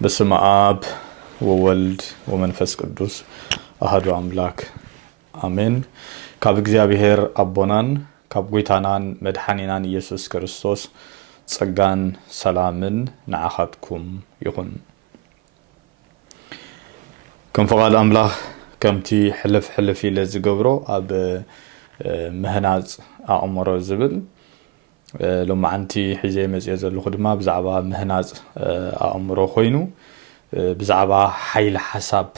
በስመ አብ ወወልድ ወመንፈስ ቅዱስ አሐዱ አምላክ አሜን። ካብ እግዚአብሔር አቦናን ካብ ጎይታናን መድኃኒናን ኢየሱስ ክርስቶስ ጸጋን ሰላምን ንዓኻትኩም ይኹን። ከም ፈቃድ አምላክ ከምቲ ሕልፍ ኢለ ዝገብሮ ኣብ ምህናጽ ኣእምሮ ዝብል ሎማዓንቲ ሒዜ መጽየ ዘለኹ ድማ ብዛዕባ ምህናጽ ኣእምሮ ኮይኑ ብዛዕባ ሓይሊ ሓሳብ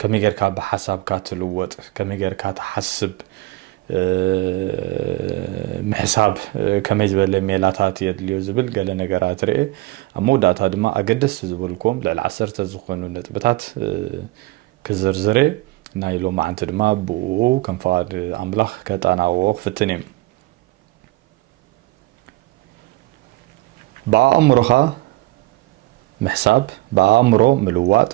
ከመይ ጌርካ ብሓሳብካ ትልወጥ ከመይ ጌርካ ትሓስብ ምሕሳብ ከመይ ዝበለ ሜላታት የድልዮ ዝብል ገለ ነገራት ርኤ ኣብ መወዳእታ ድማ ኣገደስቲ ዝበልኩም ልዕሊ 10 ዝኾኑ ነጥብታት ክዝርዝረ ናይ ሎማዓንቲ ድማ ብኡ ከም ፈቃድ ኣምላኽ ከጣናዎ ክፍትን እየ። በአእምሮኻ ምሕሳብ በአእምሮ ምልዋጥ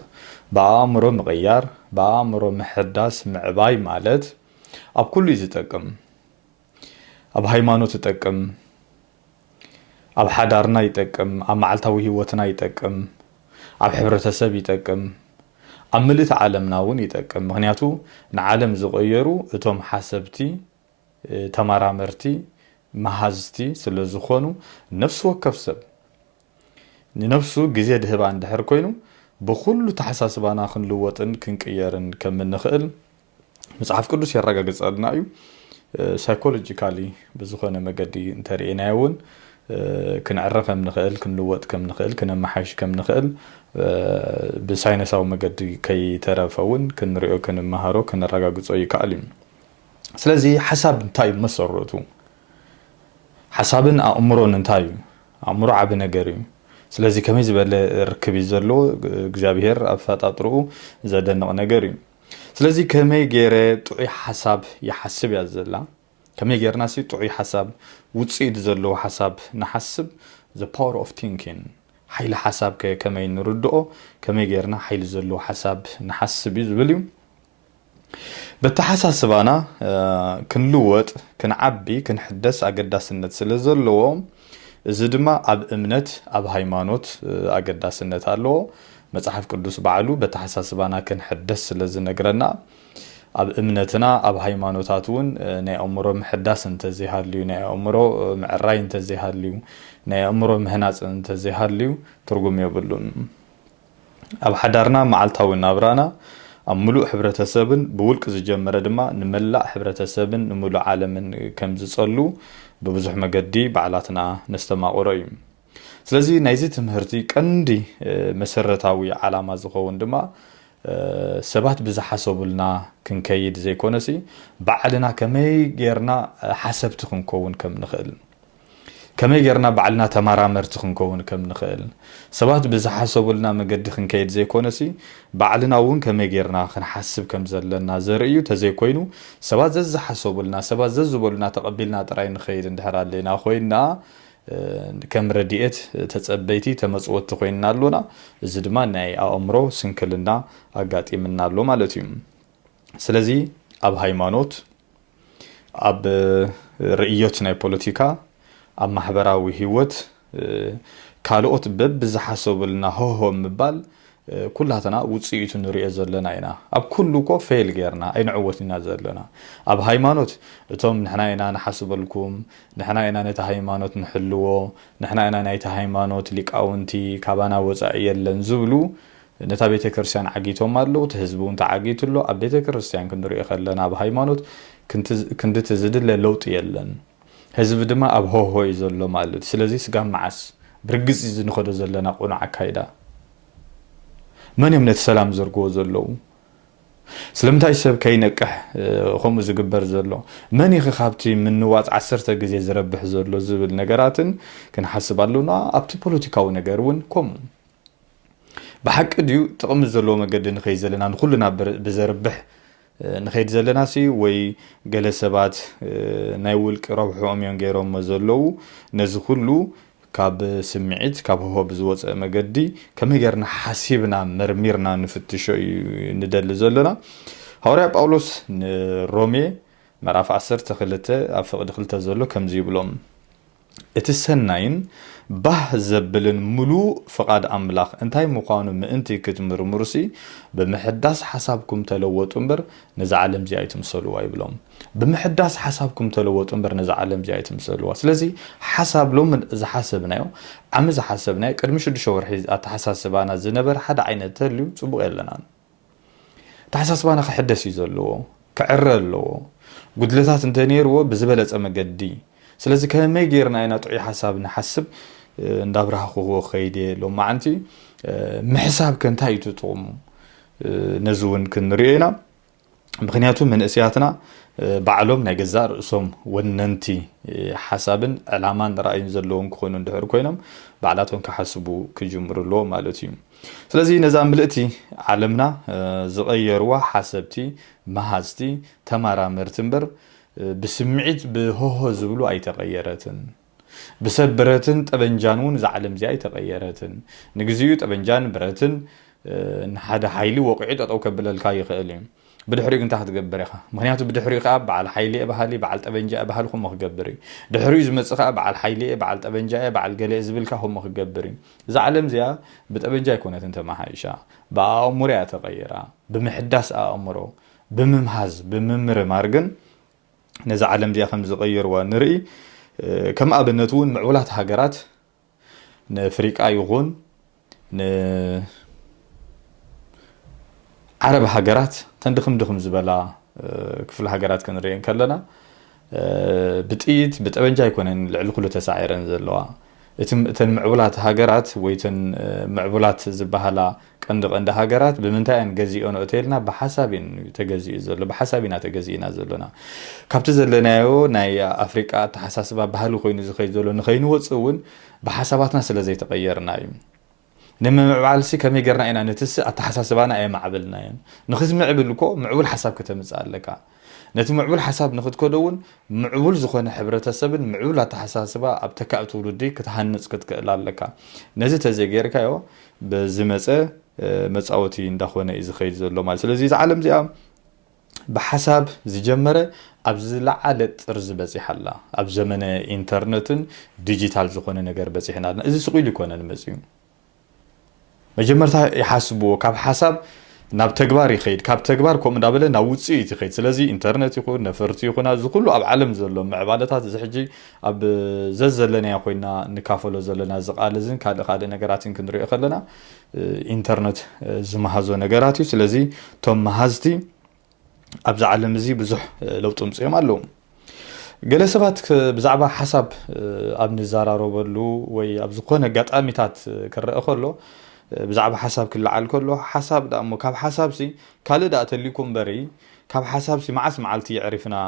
በአእምሮ ምቕያር በአእምሮ ምሕዳስ ምዕባይ ማለት ኣብ ኩሉ ይዝጠቅም። ኣብ ሃይማኖት ይጠቅም፣ ኣብ ሓዳርና ይጠቅም፣ ኣብ መዓልታዊ ህይወትና ይጠቅም፣ ኣብ ሕብረተሰብ ይጠቅም፣ ኣብ ምልእቲ ዓለምና እውን ይጠቅም። ምክንያቱ ንዓለም ዝቀየሩ እቶም ሓሰብቲ ተመራመርቲ መሃዝቲ ስለ ዝኾኑ ነፍሱ ወከፍ ሰብ ንነፍሱ ግዜ ድህባ እንድሕር ኮይኑ ብኩሉ ተሓሳስባና ክንልወጥን ክንቅየርን ከም እንኽእል መጽሓፍ ቅዱስ ያረጋግጸልና እዩ። ሳይኮሎጂካሊ ብዝኾነ መገዲ እንተርኢናዮ እውን ክንዕረፍ ከም ንኽእል ክንልወጥ ከም ንኽእል ክነመሓይሽ ከም ንኽእል ብሳይነሳዊ መገዲ ከይተረፈውን ክንሪኦ ክንመሃሮ ክንረጋግጾ ይከኣል እዩ። ስለዚ ሓሳብ እንታይ እዩ መሰረቱ? ሓሳብን ኣእምሮን እንታይ እዩ? ኣእምሮ ዓብ ነገር እዩ። ስለዚ ከመይ ዝበለ ርክብ ዘሎ እግዚአብሔር ኣብ ፈጣጥርኡ ዘደንቕ ነገር እዩ። ስለዚ ከመይ ገይረ ጥዑይ ሓሳብ ይሓስብ እያ ዘላ ከመይ ጌርና ሲ ጥዑይ ሓሳብ ውፅኢት ዘለዎ ሓሳብ ንሓስብ the power of thinking ሓይሊ ሓሳብ ከመይ ንርድኦ ከመይ ጌርና ሓይሊ ዘለዎ ሓሳብ ንሓስብ እዩ ዝብል እዩ። በተሓሳስባና ክንልወጥ ክንዓቢ ክንሕደስ ኣገዳስነት ስለ ዘለዎ እዚ ድማ ኣብ እምነት ኣብ ሃይማኖት ኣገዳስነት ኣለዎ። መጽሓፍ ቅዱስ ባዕሉ በተሓሳስባና ክንሕደስ ስለ ዝነግረና ኣብ እምነትና ኣብ ሃይማኖታት እውን ናይ ኣእምሮ ምሕዳስ እንተዘይሃልዩ ናይ ኣእምሮ ምዕራይ እንተዘይሃልዩ ናይ ኣእምሮ ምህናጽ እንተዘይሃልዩ ትርጉም የብሉን። ኣብ ሓዳርና መዓልታዊ ናብራና ኣብ ሙሉእ ሕብረተሰብን ብውልቅ ዝጀመረ ድማ ንመላእ ሕብረተሰብን ንሙሉእ ዓለምን ከም ዝጸሉ በብዙሕ መገዲ ባዕላትና ነስተማቕሮ እዩ። ስለዚ ናይዚ ትምህርቲ ቀንዲ መሰረታዊ ዓላማ ዝኸውን ድማ ሰባት ብዝሓሰቡልና ክንከይድ ዘይኮነሲ ባዕልና ከመይ ጌርና ሓሰብቲ ክንከውን ከም ንኽእል ከመይ ጌርና ባዕልና ተመራመርቲ ክንከውን ከም ንኽእል ሰባት ብዝሓሰቡልና መገዲ ክንከይድ ዘይኮነሲ ባዕልና እውን ከመይ ጌርና ክንሓስብ ከም ዘለና ዘርኢ እዩ። ተዘይኮይኑ ሰባት ዘዝሓሰቡልና ሰባት ዘዝበሉና ተቐቢልና ጥራይ ንኸይድ እንድሕር ኣለና ኮይና ከም ረድኤት ተጸበይቲ ተመጽወቲ ኮይንና ኣሎና እዚ ድማ ናይ ኣእምሮ ስንክልና ኣጋጢምና ኣሎ ማለት እዩ። ስለዚ ኣብ ሃይማኖት ኣብ ርእዮት ናይ ፖለቲካ ኣብ ማሕበራዊ ህይወት ካልኦት በብዝሓሰቡልና ሆሆ ምባል ኩላትና ውፅኢቱ ንሪኦ ዘለና ኢና። ኣብ ኩሉ ኮ ፌል ጌርና ኣይንዕወትና ዘለና። ኣብ ሃይማኖት እቶም ንሕና ኢና ንሓስበልኩም ንሕና ኢና ነቲ ሃይማኖት ንሕልዎ ንሕና ኢና ናይቲ ሃይማኖት ሊቃውንቲ ካባና ወፃኢ የለን ዝብሉ ነታ ቤተ ክርስቲያን ዓጊቶም ኣለዉ። እቲ ህዝቢ እውን ተዓጊቱሎ ኣብ ቤተ ክርስቲያን ክንሪኦ ከለና ኣብ ሃይማኖት ክንድቲ ዝድለ ለውጢ የለን። ህዝቢ ድማ ኣብ ሆሆ እዩ ዘሎ ማለት። ስለዚ ስጋም መዓስ ብርግጽ ዝንኸዶ ዘለና ቁኑዕ ኣካይዳ መን እዮም ነቲ ሰላም ዘርግዎ ዘለዉ? ስለምንታይ ሰብ ከይነቅሕ ከምኡ ዝግበር ዘሎ? መን ኢኺ ካብቲ ምንዋፅ 10 ግዜ ዝረብሕ ዘሎ ዝብል ነገራትን ክንሓስብ ኣለና። ኣብቲ ፖለቲካዊ ነገር እውን ከምኡ ብሓቂ ድዩ ጥቕሚ ዘለዎ መገዲ ንኸይድ ዘለና ንኩልና ብዘርብሕ ንኸይድ ዘለና ሲ ወይ ገለ ሰባት ናይ ውልቂ ረብሖም እዮም ገይሮሞ ዘለዉ ነዚ ኩሉ ካብ ስምዒት ካብ ህሆብ ዝወፀ መገዲ ከመይ ጌርና ሓሲብና መርሚርና ንፍትሾ ንደሊ ዘለና። ሐዋርያ ጳውሎስ ንሮሜ ምዕራፍ 12 ኣብ ፍቕዲ 2 ዘሎ ከምዚ ይብሎም እቲ ሰናይን ባህ ዘብልን ሙሉእ ፍቃድ ኣምላኽ እንታይ ምዃኑ ምእንቲ ክትምርምሩሲ ብምሕዳስ ሓሳብኩም ተለወጡ እምበር ነዚ ዓለም እዚ ኣይትምሰልዋ ይብሎም ብምሕዳስ ሓሳብኩም ተለወጡ እምበር ነዚ ዓለም እዚ ኣይትምሰልዋ ስለዚ ሓሳብ ሎም ዝሓሰብናዮ ዓመ ዝሓሰብናዮ ቅድሚ 6 ወርሒ ኣተሓሳስባና ዝነበረ ሓደ ዓይነት ተልዩ ጽቡቕ የለና ተሓሳስባና ክሕደስ እዩ ዘለዎ ክዕረ ኣለዎ ጉድለታት እንተነይርዎ ብዝበለጸ መገዲ ስለዚ ከመይ ጌርና ኢና ጥዑይ ሓሳብ ንሓስብ እንዳብራህኹዎ ኸይደ ሎም ማዓንቲ ምሕሳብ ከንታይ እዩ ጥቕሙ ነዚ እውን ክንሪኦ ኢና ምክንያቱ መንእስያትና ባዕሎም ናይ ገዛእ ርእሶም ወነንቲ ሓሳብን ዕላማን ራእይን ዘለዎም ክኾኑ እንድሕር ኮይኖም ባዕላቶም ክሓስቡ ክጅምርሎ ማለት እዩ ስለዚ ነዛ ምልእቲ ዓለምና ዝቐየርዋ ሓሰብቲ መሃዝቲ ተማራመርቲ እምበር ብስምዒት ብሆሆ ዝብሉ ኣይተቐየረትን بسبب برتن تبنجانون زعلم زي تغيرتن نجزيو تبنجان برتن نحدا حيلي وقعد أو كبل الكاي خالين بدحريق انت هتجبريها مهنياتو بدحريق أب على حيلي أبهالي بعد تبنجا أبهالهم مخجبري دحريق زمتسخ أب على حيلي بعد تبنجا بعد جليز بالكهم مخجبري زعلم زي بتبنجا يكونت انت مع عائشة بأمورها تغيرها بمحدث أمره بممهز بممر مارجن نزعلم زي خمس غير ونري كم أبنتون معولات هاجرات نفريق أيغون عرب هاجرات تندخم زبلا كفل هاجرات كان رين كلنا بتأيد بتأبنجا يكون العلقل تسعيرن زلوا تن معولات هاجرات ويتن معولات زبهلا عند هاجرات بمنتهى جزئون أوتيلنا بحسابين تجزئ زلوا بحسابنا تجزئنا زلنا كابت زلنايو ناي أفريقيا تحساس بهالو خوين زخيز زلوا نخينو تصون بحساباتنا سلزي تغيرنا نما معالسي كم يقرنا إنا نتس التحساسبانا أي معبلنا نخذ معبلكو معول حساب كتمسأل لك نتي معول حساب ناخذ كودون معول زخونه حبرتسبن معول تحساسبا ابتكأت ولدي كتحنص كتقلال لك نزي تزيغيركا يو بزمصه مصاوتي እንዳኾነ እዩ ዝኸይድ ዘሎ ማለት ስለዚህ ዓለም እዚኣ بحساب زجمره ابز لعل طرز بصيحلا اب زمن انترنتن ديجيتال زخونه ነገር بصيحنا እዚ سقيل يكونن مزيو مجمرتا يحاسبو كاب حساب ناب تغبار يخيد كاب تغبار كوم دابله نا وصيت يخيد ስለዚህ ኢንተርኔት ይኹን ነፈርቲ ይኹን እዚ ኩሉ ኣብ ዓለም ዘሎ ምዕባለታት ዝሕጂ ኣብ ዘዘለና ኮይና ንካፈሎ ዘለና ዝቃልዝን ካለ ነገራትን ክንሪኦ ከለና ኢንተርኔት ዝመሃዞ ነገራት እዩ ስለዚህ ቶም መሃዝቲ ኣብዚ ዓለም እዚ ብዙሕ ለውጥ ምጽኦም ኣለዉ ገለ ሰባት ብዛዕባ ሓሳብ ኣብ ንዛራረበሉ ወይ ኣብ ዝኾነ ጋጣሚታት ክረአ ከሎ بزعب حساب كل عالكله حساب دامو كاب حساب سي كل دا تليكم بري كاب حساب سي معس معلتي يعرفنا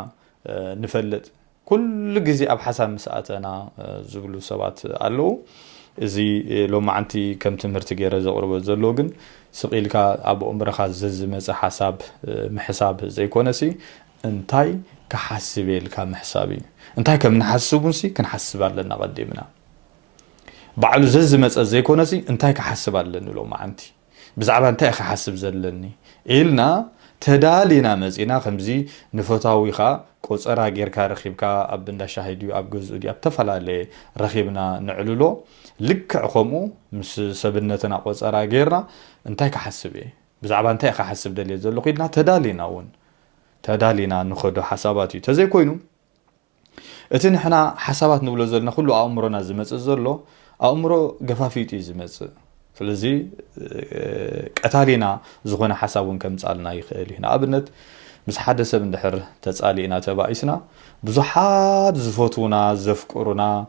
نفلت كل جزء اب حساب مساعتنا زبلو سبات قالو زي لو معنتي كم تمرت غير زقرب زلوغن سقيلكا ابو امرخا زز مص حساب محساب زي كونسي انتاي كحسبيلكا محسابي انتاي كم نحسبون سي كنحسب لنا قديمنا بعلو زز مص زيكونسي انتاي كحسب علن لو معنتي بزعبا انتاي كحسب زلني إلنا تدالينا مزينا خمزي نفوتاويخا قصرا غيركا رخيبكا اب ندا شاهديو اب غزودي اب تفلالي رخيبنا نعللو لك خمو مس سبنتنا قصرا غيرنا انتاي كحسبي بزعبا انتاي كحسب دلي زلو قيدنا تدالينا نخدو حساباتي تزي كوينو اتن احنا حسابات نبلو زلنا كله امرنا زمص زلو أمره جفافيتي زمز فلذي قتالينا زغنا حسابون كم تسألنا يخيل هنا أبنت مس حدث من دحر تسألينا تبايسنا بزحات زفوتونا زفكرونا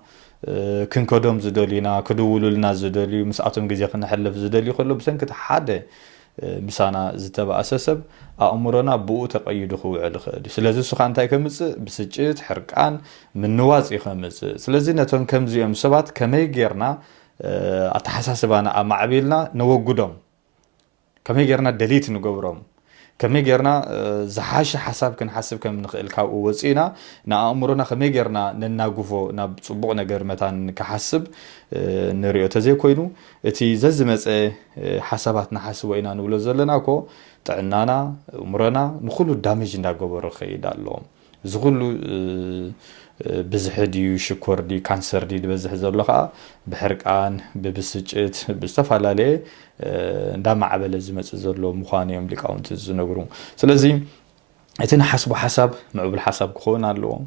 كن كدوم زدلينا كدولو لنا زدلي مساعتهم جزي خلنا حلف زدلي خلو بسنكت حدا مسانا زتبع أساسب أمرنا بو تقيد خوع الخيل سلازي سخان تاي كمز بسجت حرقان من نواز يخمز سلازي نتون كمزي ام سبات كمي غيرنا اتحساسبانا معبيلنا نوغدوم كمي غيرنا دليت نغبرهم كمي غيرنا زحاش حساب كنحسب كم نخيل كاو وصينا نا امرنا كمي غيرنا نناغفو نا صبوق نغير متان كحسب نريو تزي كوينو اتي ززمص حسابات نحسب وينا نبلو زلناكو طعنانا عمرنا نخلو دامج ناغبرو خيدالو زغلو بزحدي شكوردي كانسردي بزح زلخا بحرقان ببسجت بستفعلالي ندام عبل زمت زلو مخانيهم لقاونت زنقرو سلازي اتنا حسب حسب معبل حسب كون اللو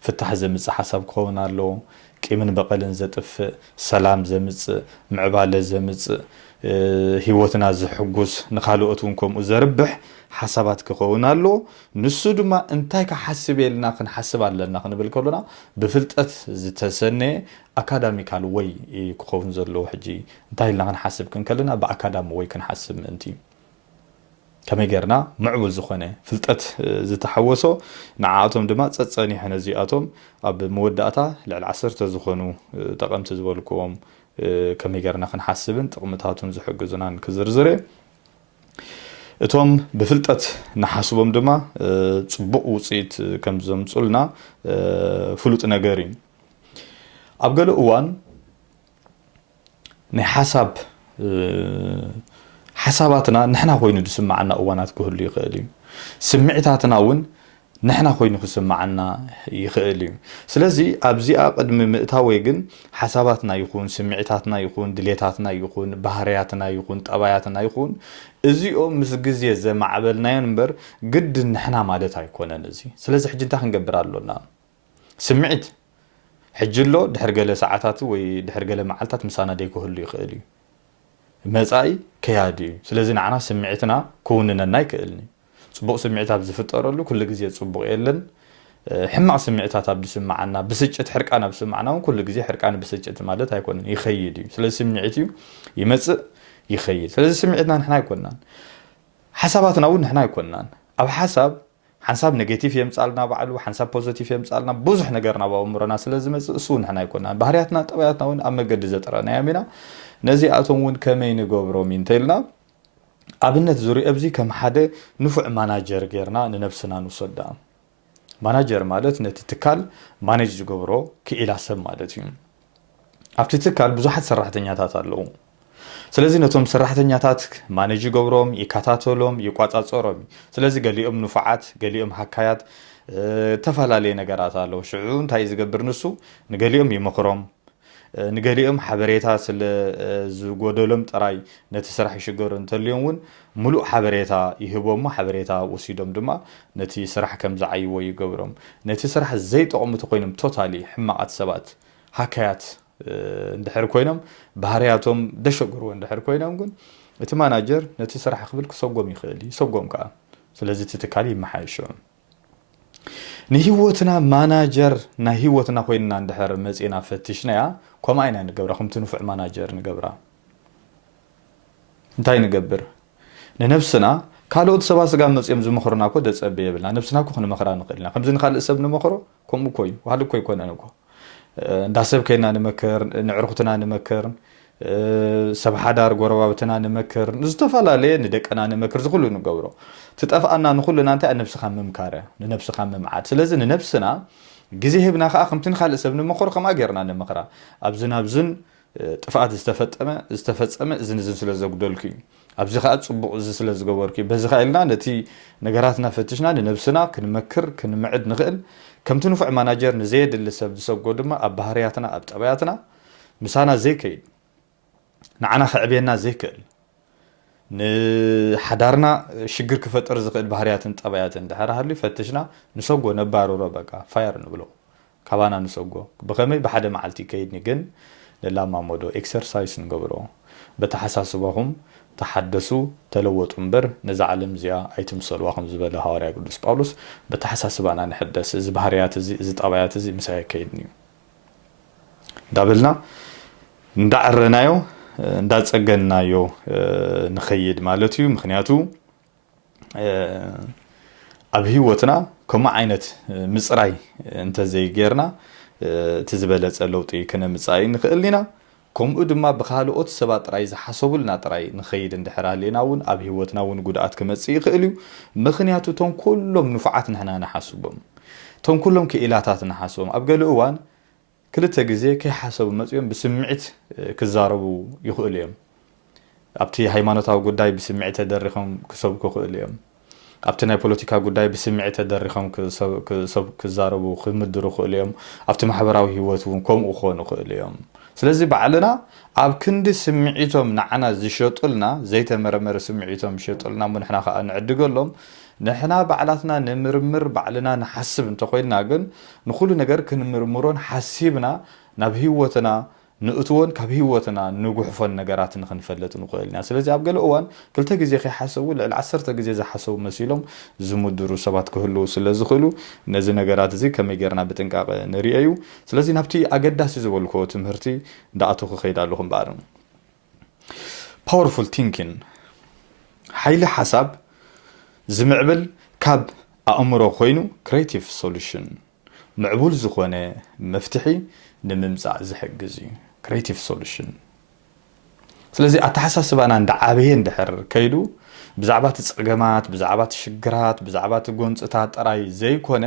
فتح زمت حسب كون اللو كيمن بقلن زطف سلام زمت معبال زمت هيوتنا زحقوس نخالوتون كوم زربح حسابات كخون اللو نسو دما انتاي كحسب يلنا كنحسب علينا كنبل كلنا بفلطت زتسنى اكاديميكال وي كخون زلو حجي انتاي لنا كنحسب كنكلنا باكاديم وي كنحسب انتي كما غيرنا معول زخونه فلطت زتحوسو نعاتهم دما صصني حنا زياتهم اب موداتا لعل 10 زخونو تقمت زبلكم كما غيرنا كنحسبن طقمتاتون زحجزنا كزرزره اتوم بفلطت نحاسبهم دما صبق وصيت كم زمصلنا فلوط نغري ابغلو اوان نحسب حساباتنا نحنا خوينو دسمعنا اوانات كهلو يخالي سمعتاتنا ون نحنا خوينو كسمعنا يخالي سلازي ابزي قدم مئتاوي جن حساباتنا يكون سمعتاتنا يكون دليتاتنا يكون بحرياتنا يكون طباياتنا يكون ازيو مسغزيه زمعبلنا ينبر قد نحنا مالت ايكونن ازي سلازي حج انت خنغبرالونا سمعت حجلو دحرغله ساعاتات وي دحرغله معلتات مسانا ديكو هلو يخالي مزاي كيادي سلازي نعنا سمعتنا كوننا نايكلني صبق سمعتات زفطرلو كل غزي صبق يلن حماق سمعتات بسمعنا بسجت حرقانا بسمعنا كل غزي حرقانا بسجت مالت ايكون يخيدي سلازي سمعتي يمص يخيد سلازي سمعتنا نحنا يكوننا حساباتنا ون نحنا يكوننا اب حساب نيجاتيف يمصالنا بعلو حساب بوزيتيف يمصالنا بوزح نغرنا باومرنا سلازي مص اسو نحنا يكوننا بحرياتنا طبيعتنا ون امغد زطرنا يامينا نزي اتومون كمين غبرو مينتلنا ابنت زوري ابزي كم حدا نفع ماناجر غيرنا لنفسنا نوصدا ماناجر مالت نتتكال مانج غبرو كيلا سب مالت يم افتتكال بزحت سرحتنياتات አለው ስለዚህ ነቶም ሰራሕተኛታት ማኔጅ ጎብሮም ይካታተሎም ይቋጻጾሮም ስለዚህ ገሊኦም ንፋዓት ገሊኦም ሐካያት ተፈላለየ ነገራት አለው ሽዑ እንታይ ዝገብር ንሱ ንገሊኦም ይመክሮም ንገሊኦም ሓበሬታ ስለ ዝጎደሎም ጥራይ ነቲ ስራሕ ይሽገሩ እንተልዮም ውን ሙሉእ ሓበሬታ ይህቦም ሓበሬታ ወሲዶም ድማ ነቲ ስራሕ ከም ዝዓይዎ ይገብሮም ነቲ ስራሕ ዘይጠቕሙ ኮይኖም ቶታሊ ሕማቃት ሰባት ሐካያት እንድሕር ኮይኖም ባህሪያቶም ደሸግሩ እንድሕር ኮይኖም ግን እቲ ማናጀር ነቲ ስራሕ ክብል ክሰጎም ይኽእል ይሰጎም ከዓ ስለዚህ ትትካሊ ይመሓይሾም ንህይወትና ማናጀር ና ህይወትና ኮይንና እንድሕር መጽና ፈትሽናያ ኮማይና ንገብራ ከምቲ ንፉዕ ማናጀር ንገብራ እንታይ ንገብር ንነፍስና ካልኦት ሰባት ስጋ መጽም ዝመኽሩና ኮ ደጸበ ይብልና ነፍስና ኮ ክንመኽራ ንኽእልና ከምዚ ንኻልእ ሰብ ንመኽሮ ከምኡ ኮይ ዋህል ኮይ ኮነን እኮ እንዳሰብ ከይና ንመክር ንዕርኽትና ንመክር ሰብ ሓዳር ጎረባብትና ንመክር ንዝተፈላለየ ንደቀና ንመክር ዝኹሉ ንገብሮ ትጠፍአና ንኹሉና እንታይ ነፍስኻ መምካረ ንነፍስኻ መምዓት ስለዚህ ንነፍስና ግዜ ህብና ከዓ ከምትን ካልእ ሰብ ንመኽሮ ከማ ጌርና ንመኽራ ኣብዝናብዝን ጥፍኣት ዝተፈጸመ ዝንዝን ስለ ዘጉደልኩ ኣብዚ ከዓ ጽቡቕ ስለ ዝገበርኩ በዚ ኸኢልና ነቲ ነገራትና ፈትሽና ንነፍስና ክንመክር ክንምዕድ ንኽእል ከምቲ ንፉዕ ማናጀር ንዘይድሊ ሰብ ዝሰጎ ድማ ኣብ ባህርያትና ኣብ ጠባያትና ምሳና ዘይከይድ ንዓና ክዕብየና ዘይክእል ንሓዳርና ሽግር ክፈጥር ዝኽእል ባህርያትን ጠባያትን ድሕር ሃሉ ፈትሽና ንሰጎ ነባረሮ በቃ ፋየር ንብሎ ካባና ንሰጎ ብኸመይ ብሓደ መዓልቲ ከይድኒ ግን ለላማሞዶ ኤክሰርሳይዝ ንገብሮ በተሓሳስበኹም ተሐደሱ ተለወጡ እምበር ነዛ ዓለም እዚኣ ኣይትምሰልዋኹም ዝበለ ሐዋርያ ቅዱስ ጳውሎስ በተሐሳስባና ንሕደስ እዚ ባህርያት እዚ ጠባያት እዚ ምሳይ ከይድኒ ዳብልና እንዳዕረናዮ እንዳጸገናዮ ንኸይድ ማለት እዩ ምክንያቱ ኣብ ህይወትና ከመ ዓይነት ምጽራይ እንተ ዘይጌርና ትዝበለጸ ለውጢ ክነምጻይ ንኽእል ኢና ከምኡ ድማ ብኻልኦት ሰባት ጥራይ ዝሓሰቡልና ጥራይ ንኸይድ እንድሕራልና ውን ኣብ ህይወትና ውን ጉድኣት ክመጽእ ይኽእል እዩ ምክንያቱ ቶም ኩሎም ንፉዓት ንሕና ንሓስቦም ቶም ኩሎም ክኢላታት ንሓስቦም ኣብ ገለ እዋን ክልተ ግዜ ከይሓሰቡ መጽኦም ብስምዒት ክዛረቡ ይኽእሉ እዮም ኣብቲ ሃይማኖታዊ ጉዳይ ብስምዒት ተደሪኾም ክሰብኩ ይኽእሉ እዮም ኣብቲ ናይ ፖለቲካ ጉዳይ ብስምዒት ተደሪኾም ክዛረቡ ክምድሩ ክእሉ እዮም ኣብቲ ማሕበራዊ ሂወት እውን ከምኡ ክኾኑ ክእሉ እዮም ስለዚ ባዕልና ኣብ ክንዲ ስምዒቶም ንዓና ዝሸጡልና ዘይተመረመረ ስምዒቶም ዝሸጡልና ንሕና ከዓ ንዕድገሎም ንሕና ባዕላትና ንምርምር ባዕልና ንሓስብ እንተኮይንና ግን ንኩሉ ነገር ክንምርምሮን ሓሲብና ናብ ሂወትና ንእትዎን ካብ ሂወትና ንጉሕፎን ነገራት ንክንፈልጥ ንኽእል ኢና ስለዚ ኣብ ገለ እዋን ክልተ ግዜ ከይሓሰቡ ልዕሊ 10 ግዜ ዝሓሰቡ መሲሎም ዝምድሩ ሰባት ክህልው ስለዝኽእሉ ነዚ ነገራት እዚ ከመይ ጌርና ብጥንቃቐ ንሪኦ እዩ ስለዚ ናብቲ ኣገዳሲ ዝበልክዎ ትምህርቲ እንዳኣተኹ ከይድ ኣለኹ እምበር ፓወርፉል ቲንኪንግ ሓይሊ ሓሳብ ዝምዕብል ካብ ኣእምሮ ኮይኑ ክሬቲቭ ሶሉሽን ምዕቡል ዝኾነ መፍትሒ ንምምጻእ ዝሕግዝ እዩ creative solution ስለዚ ኣተሓሳስባና እንዳዓበየ እንድሕር ከይዱ ብዛዕባ ፀገማት ብዛዕባ ሽግራት ብዛዕባ ጎንፅታት ጥራይ ዘይኮነ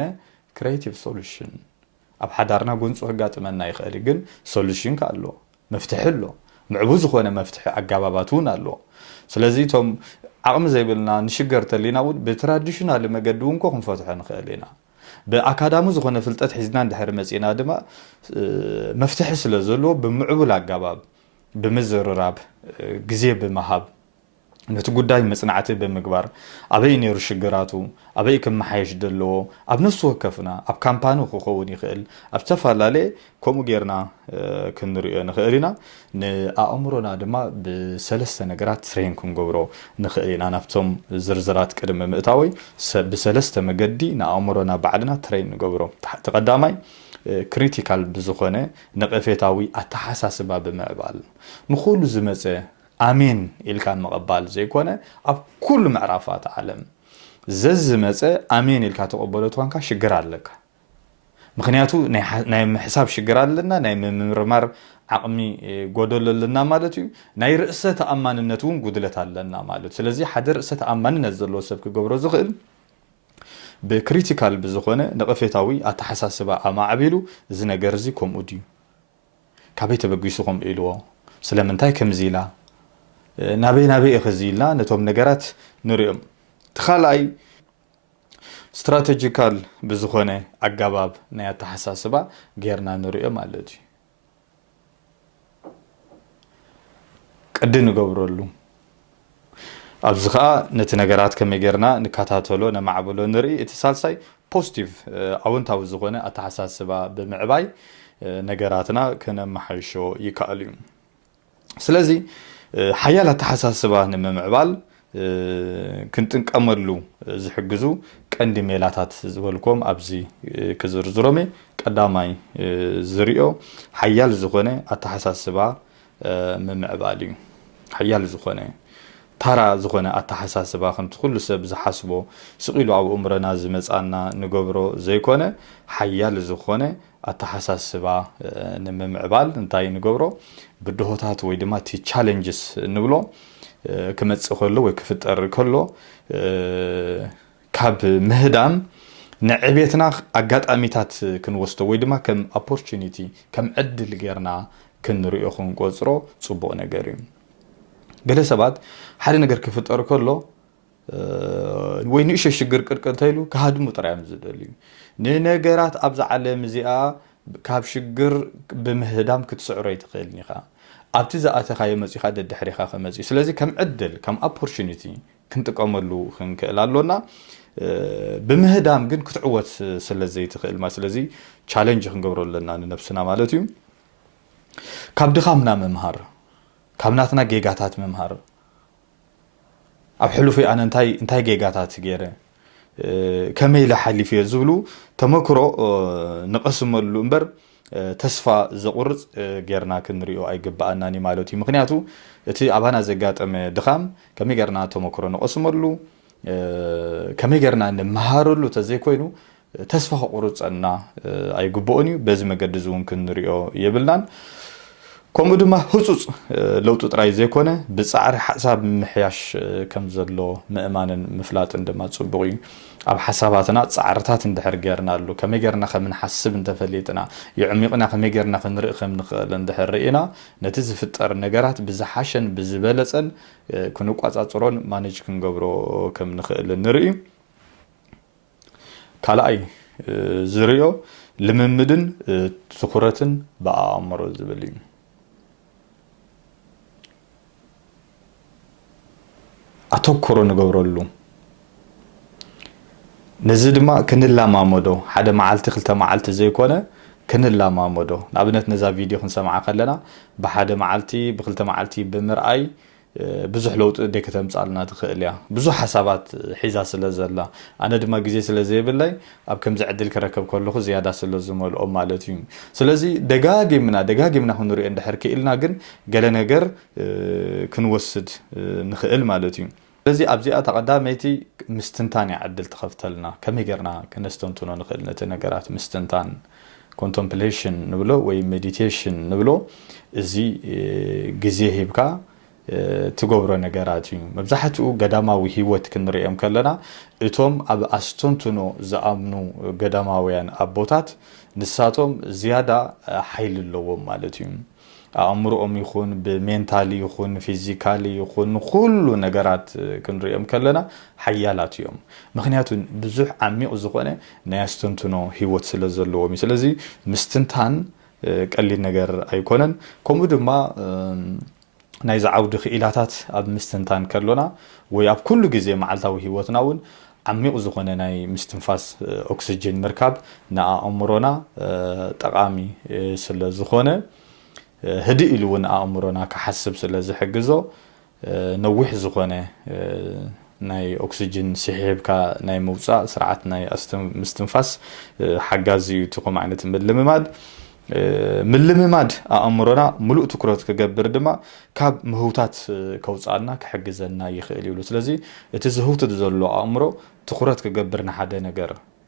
creative solution ኣብ ሓዳርና ጎንፁ ህጋጥመና ይኽእል ግን solution ካሎ መፍትሒ ኣሎ ምዕቡል ዝኾነ መፍትሒ ኣጋባባት እውን ኣሎ ስለዚ ቶም ዓቕሚ ዘይብልና ንሽገር ተሊና እውን ብትራዲሽናል መገዲ እውን ክንፈትሖ ንኽእል ኢና በአካዳሚ ዝኾነ ፍልጠት ሒዝና እንድሕር መጽና ድማ መፍትሒ ስለ ዘሎ ብምዕቡል ኣጋባብ ብምዝርራብ ግዜ ብምሃብ ነቲ ጉዳይ መጽናዕቲ ብምግባር ኣበይ ነይሩ ሽግራቱ ኣበይ ከመሓየሽ ደለዎ ኣብ ነፍሱ ወከፍና ኣብ ካምፓኒ ክኸውን ይኽእል ኣብ ተፈላለየ ከምኡ ጌርና ክንሪኦ ንኽእል ኢና ንኣእምሮና ድማ ብሰለስተ ነገራት ትሬን ክንገብሮ ንኽእል ኢና ናብቶም ዝርዝራት ቅድመ ምእታወይ ብሰለስተ መገዲ ንኣእምሮና ባዕልና ትሬን ንገብሮ ተቐዳማይ ክሪቲካል ብዝኾነ ነቐፌታዊ ኣተሓሳስባ ብምዕባል ንኹሉ ዝመፀ አሜን ኢልካ መቀባል ዘይኮነ ኣብ ኩሉ ምዕራፋት ዓለም ዘዝመፀ አሜን ኢልካ ተቀበለቱ እንካ ሽግር ኣለካ ምክንያቱ ናይ ሕሳብ ሽግር ኣለና ናይ ምምርማር ዓቕሚ ጎደለልና ማለት እዩ ናይ ርእሰ ተኣማንነት እውን ጉድለት ኣለና ማለት ስለዚ ሓደ ርእሰ ተኣማንነት ዘለዎ ሰብ ክገብሮ ዝኽእል ብክሪቲካል ብዝኾነ ነቐፌታዊ ኣተሓሳስባ ኣማዕቢሉ እዚ ነገር እዚ ከምኡ ድዩ ካበይ ተበጊሱ ከምኡ ኢልዎ ስለምንታይ ከምዚላ ናበይ እኽዚልና ነቶም ነገራት ንሪኦም ተኻልኣይ ስትራቴጂካል ብዝኾነ ኣጋባብ ናይ ኣተሓሳስባ ጌርና ንሪኦ ማለት እዩ ቅዲ ንገብረሉ ኣብዚ ከዓ ነቲ ነገራት ከመይ ጌርና ንከታተሎ ነማዕብሎ ንርኢ እቲ ሳልሳይ ፖዚቲቭ ኣወንታዊ ዝኾነ ኣተሓሳስባ ብምዕባይ ነገራትና ከነመሓይሾ ይከኣል እዩ ስለዚ ሓያል ኣተሓሳስባ ንምምዕባል ክንጥንቀመሉ ዝሕግዙ ቀንዲ ሜላታት ዝበልኮም ኣብዚ ክዝርዝሮም ቀዳማይ ዝሪኦ ሓያል ዝኾነ ኣተሓሳስባ ምምዕባል እዩ ሓያል ዝኾነ ታራ ዝኾነ ኣተሓሳስባ ከምቲ ኩሉ ሰብ ዝሓስቦ ስቂሉ ኣብ እምሮና ዝመፃና ንገብሮ ዘይኮነ ሓያል ዝኾነ ኣተሓሳስባ ንምምዕባል እንታይ ንገብሮ ብድሆታት ወይ ድማ ቲ ቻሌንጅስ ንብሎ ክመጽእ ከሎ ወይ ክፍጠር ከሎ ካብ ምህዳም ንዕቤትና ኣጋጣሚታት ክንወስዶ ወይ ድማ ከም ኦፖርቹኒቲ ከም ዕድል ጌርና ክንሪኦ ክንቆጽሮ ጽቡቕ ነገር እዩ ገለ ሰባት ሓደ ነገር ክፍጠር ከሎ ወይ ንእሽቶ ሽግር ቅርቅር ተይሉ ካሃድሙ ጥራዮም ዝደልዩ ንነገራት ኣብዛ ዓለም እዚኣ ካብ ሽግር ብምህዳም ክትስዕሮ ይትኽእልኒ ኢኻ ኣብቲ ዝኣተኻዮ መፂኻ ደድሕሪኻ ከመፅእ ስለዚ ከም ዕድል ከም ኦፖርቹኒቲ ክንጥቀመሉ ክንክእል ኣሎና ብምህዳም ግን ክትዕወት ስለዘይትኽእል ማለት ስለዚ ቻሌንጅ ክንገብሮ ኣለና ንነፍስና ማለት እዩ ካብ ድኻምና መምሃር ካብ ናትና ጌጋታት መምሃር ኣብ ሕሉፈይ ኣነ እንታይ ጌጋታት ገይረ ከመይ ለሓሊፍ እየ ዝብሉ ተመክሮ ንቐስመሉ እምበር ተስፋ ዘቁርጽ ጌርና ክንሪኦ ኣይግባአናኒ ማለት እዩ ምክንያቱ እቲ ኣባና ዘጋጠመ ድኻም ከመይ ጌርና ተመክሮ ንቐስመሉ ከመይ ጌርና ንመሃረሉ ተዘይኮይኑ ተስፋ ክቁርፀና ኣይግብኦን እዩ በዚ መገዲ እውን ክንሪኦ የብልናን ከምኡ ድማ ህፁፅ ለውጡ ጥራይ ዘይኮነ ብፃዕሪ ሓሳብ ምሕያሽ ከም ዘሎ ምእማንን ምፍላጥን ድማ ጽቡቕ እዩ ኣብ ሓሳባትና ፃዕርታት እንድሕር ጌርና ኣሉ ከመይ ጌርና ከም ንሓስብ እንተፈሊጥና ይዕሚቕና ከመይ ጌርና ክንርኢ ከም ንኽእል እንድሕር ርኢና ነቲ ዝፍጠር ነገራት ብዝሓሸን ብዝበለፀን ክንቋፃፅሮን ማኔጅ ክንገብሮ ከም ንኽእል ንርኢ ካልኣይ ዝርዮ ልምምድን ትኩረትን በኣእምሮ ዝብል እዩ ኣተኩሮ ንገብረሉ ነዚ ድማ ክንላማመዶ ሓደ መዓልቲ ክልተ መዓልቲ ዘይኮነ ክንላማመዶ ንኣብነት ነዛ ቪድዮ ክንሰምዓ ከለና ብሓደ መዓልቲ ብክልተ መዓልቲ ብምርኣይ ብዙሕ ለውጢ ደይ ከተምጻልና ትኽእል እያ ብዙሕ ሓሳባት ሒዛ ስለ ዘላ ኣነ ድማ ግዜ ስለ ዘይብለይ ኣብ ከምዚ ዕድል ክረከብ ከለኹ ዝያዳ ስለ ዝመልኦም ማለት እዩ ስለዚ ደጋጊምና ክንሪኦ እንድሕር ክኢልና ግን ገለ ነገር ክንወስድ ንኽእል ማለት እዩ ስለዚ ኣብዚኣ ተቐዳመይቲ ምስትንታን ዕድል ትኸፍተልና ከመይ ጌርና ከነስተንትኖ ንኽእል ነቲ ነገራት ምስትንታን ኮንተምፕሌሽን ንብሎ ወይ ሜዲቴሽን ንብሎ እዚ ግዜ ሂብካ ትገብሮ ነገራት እዩ መብዛሕትኡ ገዳማዊ ህይወት ክንሪኦም ከለና እቶም ኣብ ኣስተንትኖ ዝኣምኑ ገዳማውያን ኣቦታት ንሳቶም ዝያዳ ሓይሊ ኣለዎም ማለት እዩ ኣእምሮኦም ይኹን ብሜንታሊ ይኹን ፊዚካሊ ይኹን ኩሉ ነገራት ክንሪኦም ከለና ሓያላት እዮም ምክንያቱ ብዙሕ ዓሚቕ ዝኾነ ናይ ኣስተንትኖ ህይወት ስለ ዘለዎም ስለዚ ምስትንታን ቀሊል ነገር ኣይኮነን ከምኡ ድማ ናይ ዝዓውዲ ክኢላታት ኣብ ምስትንታን ከሎና ወይ ኣብ ኩሉ ግዜ መዓልታዊ ህይወትና እውን ዓሚቕ ዝኾነ ናይ ምስትንፋስ ኦክሲጅን ምርካብ ንኣእምሮና ጠቃሚ ስለ ዝኾነ هدي إلون أمرنا كحسب سلزة حجزه نوح زخنة ناي أكسجين سحب كناي موسع سرعة ناي مستنفس حجازي تقوم عنا تملمماد ملمماد أمرنا ملؤ تكرات كجبر دما كاب مهوتات كوزعنا كحجزنا يخيل يلو سلزي تزهوت تزلوا أمره تكرات كجبرنا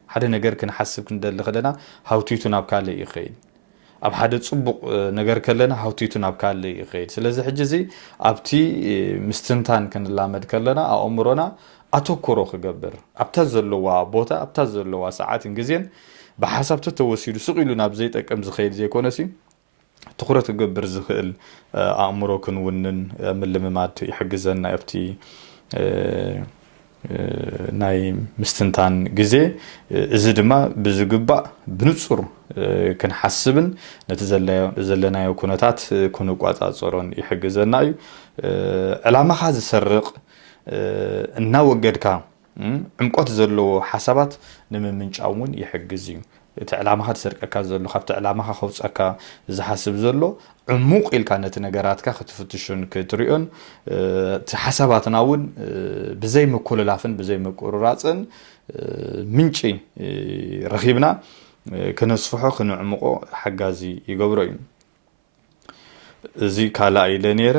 حدا نجر كن حسب كن دل خدنا هاوتيتنا بكالي يخيل ኣብ ሓደ ጽቡቕ ነገር ከለና ሃውቲቱ ናብ ካልእ ይኸይድ ስለዚህ ሕጂ ኣብቲ ምስትንታን ክንላመድ ከለና ኣእምሮና ኣተኩሮ ክገብር ኣብታ ዘለዋ ቦታ ኣብታ ዘለዋ ሰዓትን ግዜን ብሓሳብ ተወሲዱ ስቂሉ ናብ ዘይጠቅም ዝኸይድ ዘይኮነሲ ትኩረት ክገብር ዝኽእል ኣእምሮ ክንውንን ምልምማድ ይሕግዘና ኣብቲ ናይ ምስትንታን ግዜ እዚ ድማ ብዝግባእ ብንጹር ክንሓስብን ነቲ ዘለናዮ ኩነታት ክንቋጻጸሮን ይሕግዘና እዩ ዕላማኻ ዝሰርቕ እናወገድካ ዕምቆት ዘለዎ ሓሳባት ንምምንጫውን ይሕግዝ እዩ እቲ ዕላማኻ ዝሰርቀካ ዘሎ ካብቲ ዕላማኻ ከውፀካ ዝሓስብ ዘሎ ዕሙቕ ኢልካ ነቲ ነገራትካ ክትፍትሹን ክትሪኦን እቲ ሓሳባትና እውን ብዘይ ምኩልላፍን ብዘይ ምቁርራፅን ምንጪ ረኺብና ክነስፍሖ ክንዕምቆ ሓጋዚ ይገብሮ እዩ እዚ ካልኣይ ኢለ ነይረ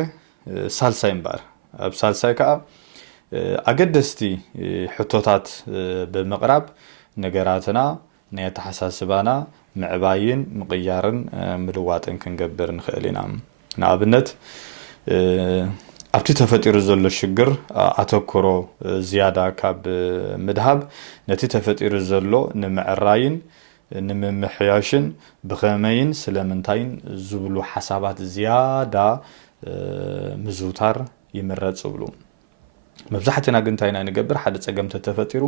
ሳልሳይ እምበር ኣብ ሳልሳይ ከዓ ኣገደስቲ ሕቶታት ብምቕራብ ነገራትና ናይ ተሓሳስባና ምዕባይን ምቕያርን ምልዋጥን ክንገብር ንኽእል ኢና ንኣብነት ኣብቲ ተፈጢሩ ዘሎ ሽግር ኣተኩሮ ዝያዳ ካብ ምድሃብ ነቲ ተፈጢሩ ዘሎ ንምዕራይን ንምምሕያሽን ብኸመይን ስለምንታይን ዝብሉ ሓሳባት ዝያዳ ምዝውታር ይምረጽ ብሉ መብዛሕትና ግን እንታይና ንገብር ሓደ ፀገም ተፈጢሩ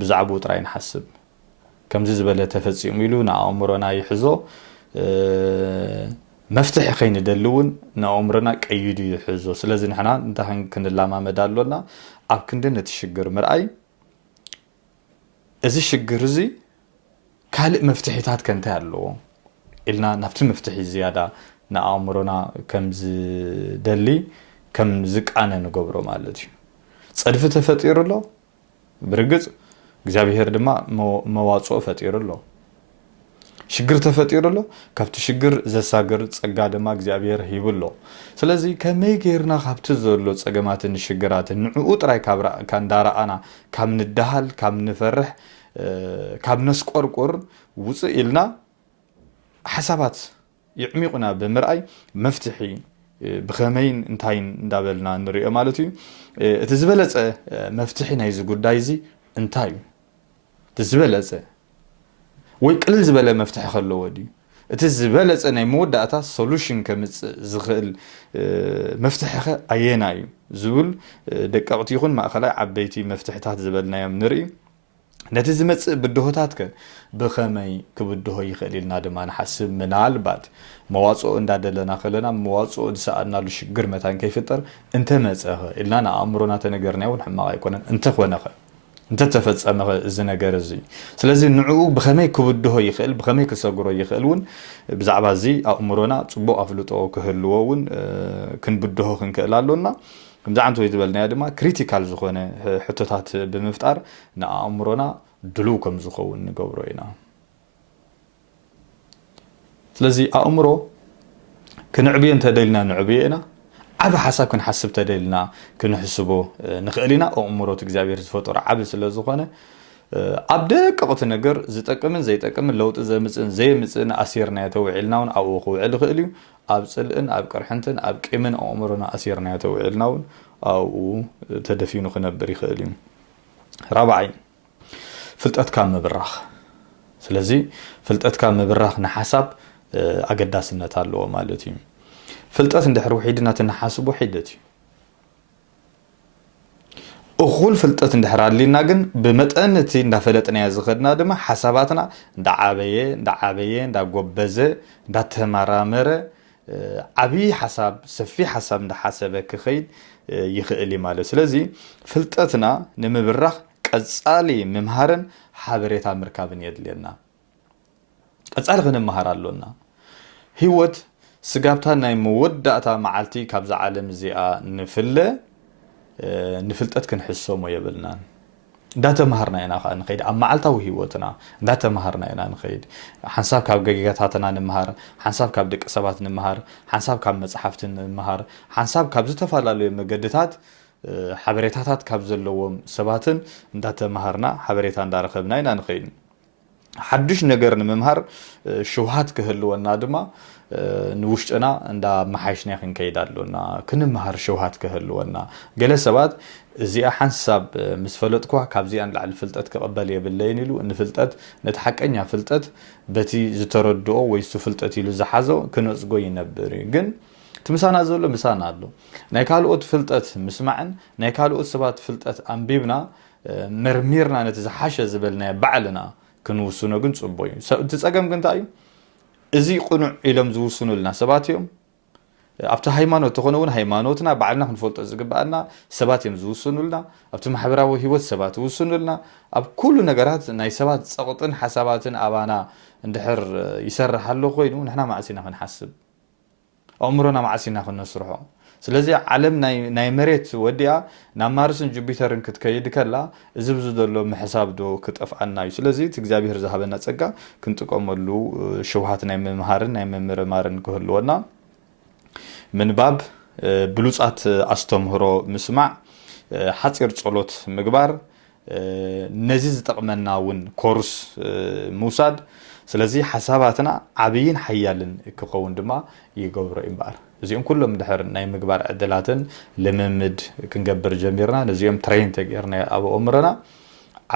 ብዛዕባኡ ጥራይ ንሓስብ ከምዚ ዝበለ ተፈጺሙ ኢሉ ንኣእምሮና ይሕዞ መፍትሒ ከይንደልውን ንኣእምሮና ቀይዱ ይሕዞ ስለዚ ንሕና እንታይ ክንላማመድ ኣሎና ኣብ ክንዲ ነቲ ሽግር ምርኣይ እዚ ሽግር እዚ ካልእ መፍትሒታት ከንታይ ኣለዎ ኢልና ናብቲ መፍትሒ ዝያዳ ንኣእምሮና ከምዝደሊ ከም ዝቃነ ንገብሮ ማለት እዩ ፀድፊ ተፈጢሩ ኣሎ ብርግጽ እግዚአብሔር ድማ መዋጽኦ ፈጢሩ ኣሎ ሽግር ተፈጢሩ ኣሎ ካብቲ ሽግር ዘሳገር ጸጋ ድማ እግዚአብሔር ሂብሎ ስለዚ ከመይ ጌርና ካብቲ ዘሎ ጸገማትን ሽግራትን ንዕኡ ጥራይ ካንዳራኣና ካብ ንዳሃል ካብ ንፈርሕ ካብ ነስቆርቆር ውፅእ ኢልና ሓሳባት ይዕሚቁና ብምርኣይ መፍትሒ ብኸመይን እንታይን እንዳበልና ንሪኦ ማለት እዩ እቲ ዝበለጸ መፍትሒ ናይዚ ጉዳይ እዚ እንታይ እዩ ትዝበለጸ ወይ ቅልል ዝበለ መፍትሒ ከለዎ ድዩ እቲ ዝበለጸ ናይ መወዳእታ ሶሉሽን ከምጽእ ዝኽእል መፍትሒኸ ኣየና እዩ ዝብል ደቀቕቲ ይኹን ማእኸላይ ዓበይቲ መፍትሒታት ዝበልናዮም ንርኢ نتي زمص بدهوتات بخمي كبدهو يخلي لنا دما نحسب منالبات مواصو اندادلنا خلنا مواصو دسالنا لشجر متان كيفطر انت مصخ الا انا امرنا تنغرنا ونحما يكون انت خنخ انت تفصمه از ነገር እዚ ስለዚህ ንዑ بخمي كبدهو يخل بخمي كسغرو يخلون بزعبا زي امرنا صبو افلطو كهلوون كنبدهو كنكلالونا كمزعنتو يتبلنا دما كريتيكال زخونه حتتات بمفطر نأمرنا دلو كم زخون نقبرو إنا ስለዚህ አእምሮ ክንዕብየን ተደልና ንዕብየና ዓብ ሓሳብ ክንሓስብ ተደልና ክንሕስቦ ንኽእልና አእምሮት እግዚአብሔር ዝፈጠሮ ዓብ ስለ ዝኾነ ኣብ ደቀቕቲ ነገር ዝጠቅምን ዘይጠቅምን ለውጥ ዘምፅን ዘይምፅን ኣሲርና ተውዒልናውን ኣብኡ ክውዕል ይኽእል እዩ ኣብ ጽልእን ኣብ ቅርሕንትን ኣብ ቂምን አእምሮና ኣሲርና ተውዒልናውን ኣብኡ ተደፊኑ ክነብር ይኽእል እዩ ራብዓይ ፍልጠትካ ምብራኽ ስለዚህ ፍልጠትካ ምብራኽ ንሓሳብ ኣገዳስነት ኣለዎ ማለት እዩ ፍልጠት እንድሕር ውሒድና ትንሓስቦ ሒደት እዩ እኹል ፍልጠት እንድሕር ኣሊና ግን ብመጠን እቲ እንዳፈለጥናዮ ዝኸድና ድማ ሓሳባትና እንዳዓበየ እንዳጎበዘ እንዳተመራመረ ዓብይ ሓሳብ ሰፊሕ ሓሳብ እንዳሓሰበ ክኸይድ ይኽእል ማለት ስለዚ ፍልጠትና ንምብራኽ ቀጻሊ ምምሃርን ሓበሬታ ምርካብን የድልየና ቀጻሊ ክንምሃር ኣሎና ህይወት ስጋብታ ናይ መወዳእታ መዓልቲ ካብዛ ዓለም እዚኣ ንፍልጠት ክንሕሶሞ የብልናን እንዳተማሃርና ኢና ንኸይድ ኣብ መዓልታዊ ህይወትና እንዳተማሃርና ኢና ንኸይድ ሓንሳብ ካብ ገጋታትና ንምሃር ሓንሳብ ካብ ደቂ ሰባት ንምሃር ሓንሳብ ካብ መጽሓፍቲ ንምሃር ሓንሳብ ካብ ዝተፈላለዩ መገድታት ሓበሬታታት ካብ ዘለዎም ሰባትን እንዳተማሃርና ሓበሬታ እንዳረኸብና ኢና ንኸይድ ሓድሽ ነገር ንምምሃር ሽውሃት ክህልወና ድማ ንውሽጥና እንዳ መሓይሽና ክንከይድ ኣለና ክንምሃር ሽውሃት ክህልወና ገለ ሰባት እዚኣ ሓንሳብ ምስ ፈለጥኳ ካብዚኣ ንላዕሊ ፍልጠት ክቕበል የብለይን ኢሉ ንፍልጠት ነቲ ሓቀኛ ፍልጠት በቲ ዝተረድኦ ወይ ፍልጠት ኢሉ ዝሓዞ ክነፅጎ ይነብር ግን ትምሳና ዘሎ ምሳና ኣሎ ናይ ካልኦት ፍልጠት ምስማዕን ናይ ካልኦት ሰባት ፍልጠት ኣንቢብና መርሚርና ነቲ ዝሓሸ ዝበልና ባዕልና ክንውስኖ ግን ጽቡቕ እዩ እቲ ጸገም ግን እንታይ እዩ እዚ ቁኑዕ ኢሎም ዝውስኑልና ሰባት እዮም ኣብቲ ሃይማኖት ተኾነውን ሃይማኖትና ባዕልና ክንፈልጦ ዝግባአና ሰባት እዮም ዝውስኑልና ኣብቲ ማሕበራዊ ህይወት ሰባት ይውስኑልና ኣብ ኩሉ ነገራት ናይ ሰባት ጸቕጥን ሓሳባትን ኣባና እንድሕር ይሰርሕ ኣሎ ኮይኑ ንሕና ማዕሲና ክንሓስብ ኣእምሮና ማዕሲና ክንስርሖ ስለዚ ዓለም ናይ መሬት ወዲያ ናብ ማርስን ጁፒተርን ክትከይድ ከላ እዚ ብዙ ዘሎ ምሕሳብ ዶ ክጠፍኣና እዩ ስለዚ እቲ እግዚአብሔር ዝሃበና ጸጋ ክንጥቀመሉ ሽውሃት ናይ ምምሃርን ናይ ምምርማርን ክህልወና ምንባብ ብሉጻት ኣስተምህሮ ምስማዕ ሓፂር ጸሎት ምግባር ነዚ ዝጠቕመና እውን ኮርስ ምውሳድ ስለዚ ሓሳባትና ዓብይን ሓያልን ክኸውን ድማ ይገብሮ እምበር እዚኦም ኩሎም ድሕር ናይ ምግባር ዕድላትን ልምምድ ክንገብር ጀሚርና ነዚኦም ትሬን ተገይርና ኣብ ኣእምሮና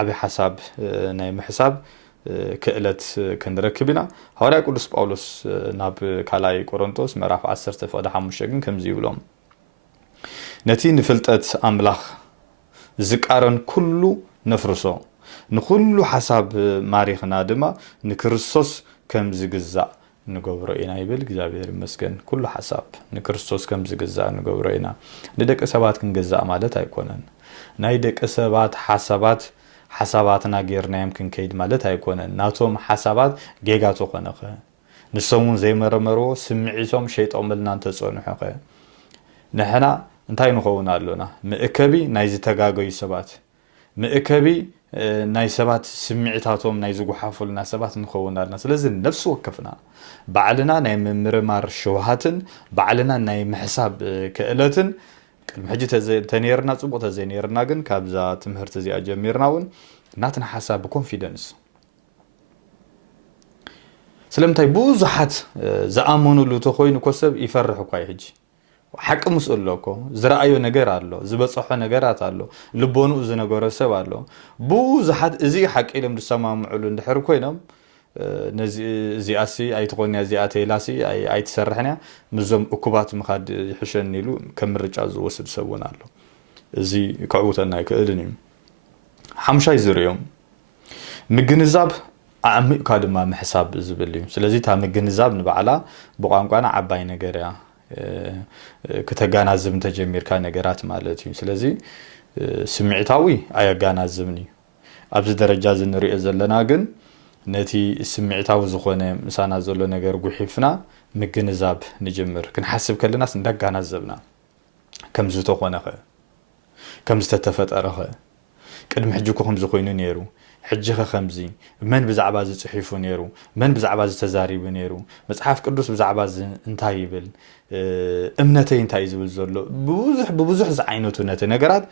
ዓብይ ሓሳብ ናይ ምሕሳብ ክእለት ክንረክብ ኢና ሐዋርያ ቅዱስ ጳውሎስ ናብ ካልኣይ ቆሮንቶስ ምዕራፍ 10 ፍቅዲ 5 ግን ከምዚ ይብሎም ነቲ ንፍልጠት ኣምላኽ ዝቃረን ኩሉ ነፍርሶ ንኩሉ ሓሳብ ማሪኽና ድማ ንክርስቶስ ከም ዝግዛእ ንገብሮ ኢና ይብል እግዚአብሔር ይመስገን ኩሉ ሓሳብ ንክርስቶስ ከም ዝግዛእ ንገብሮ ኢና ንደቂ ሰባት ክንገዛእ ማለት ኣይኮነን ናይ ደቂ ሰባት ሓሳባትና ጌርናዮም ክንከይድ ማለት ኣይኮነን ናቶም ሓሳባት ጌጋቶ ኮነኸ ንሶምን ዘይመረመርዎ ስምዒቶም ሸይጦምልና እንተጸንሑኸ ንሕና እንታይ ንኸውን ኣሎና ምእከቢ ናይ ዝተጋገዩ ሰባት ምእከቢ ናይ ሰባት ስምዒታቶም ናይ ዝጓሓፉልና ሰባት ንኸውን ኣለና ስለዚ ነፍሲ ወከፍና ባዕልና ናይ ምምርማር ሽውሃትን ባዕልና ናይ ምሕሳብ ክእለትን ቅድሚ ሕጂ ተነርና ጽቡቕ ተዘይነርና ግን ካብዛ ትምህርቲ እዚኣ ጀሚርና እውን ናትና ሓሳብ ብኮንፊደንስ ስለምንታይ ብዙሓት ዝኣመኑሉ ተኾይኑ ኮሰብ ይፈርሕ እኳ ሕጂ ሓቂ ምስ ኣለኮ ዝረኣዮ ነገር ኣሎ ዝበፅሖ ነገራት ኣሎ ልቦኑ ዝነገረ ሰብ ኣሎ ብዙሓት እዚ ሓቂ ኢሎም ዝሰማምዑሉ እንድሕር ኮይኖም ነዚ እዚኣሲ ኣይትኾንያ እዚኣ ተይላሲ ኣይትሰርሕንያ ምዞም እኩባት ምኻድ ይሕሸን ኢሉ ከም ምርጫ ዝወስድ ሰውን ኣሎ እዚ ክዕውተና ይክእልን እዩ ሓምሻይ ዝርዮም ምግንዛብ ኣዕሚቕካ ድማ ምሕሳብ ዝብል እዩ ስለዚ ታ ምግንዛብ ንባዕላ ብቋንቋና ዓባይ ነገር እያ ከተጋናዝብ እንተጀሚርካ ነገራት ማለት እዩ ስለዚ ስምዒታዊ ኣየጋናዝብኒ ኣብዚ ደረጃ ዝንሪኦ ዘለና ግን ነቲ ስምዒታዊ ዝኾነ ምሳና ዘሎ ነገር ጉሒፍና ምግንዛብ ንጅምር ክንሓስብ ከለናስ እንዳጋናዘብና ከም ዝተኾነኸ ከም ዝተተፈጠረኸ ቅድሚ ሕጂ እኮ ከምዚ ኮይኑ ነይሩ ሕጂ ከምዚ መን ብዛዕባ ዝፅሒፉ ነይሩ መን ብዛዕባ ዝተዛሪቡ ነይሩ መጽሓፍ ቅዱስ ብዛዕባ እንታይ ይብል እምነተይ እንታይ ዝብል ዘሎ ብብዙሕ ዝዓይነቱ ነቲ ነገራት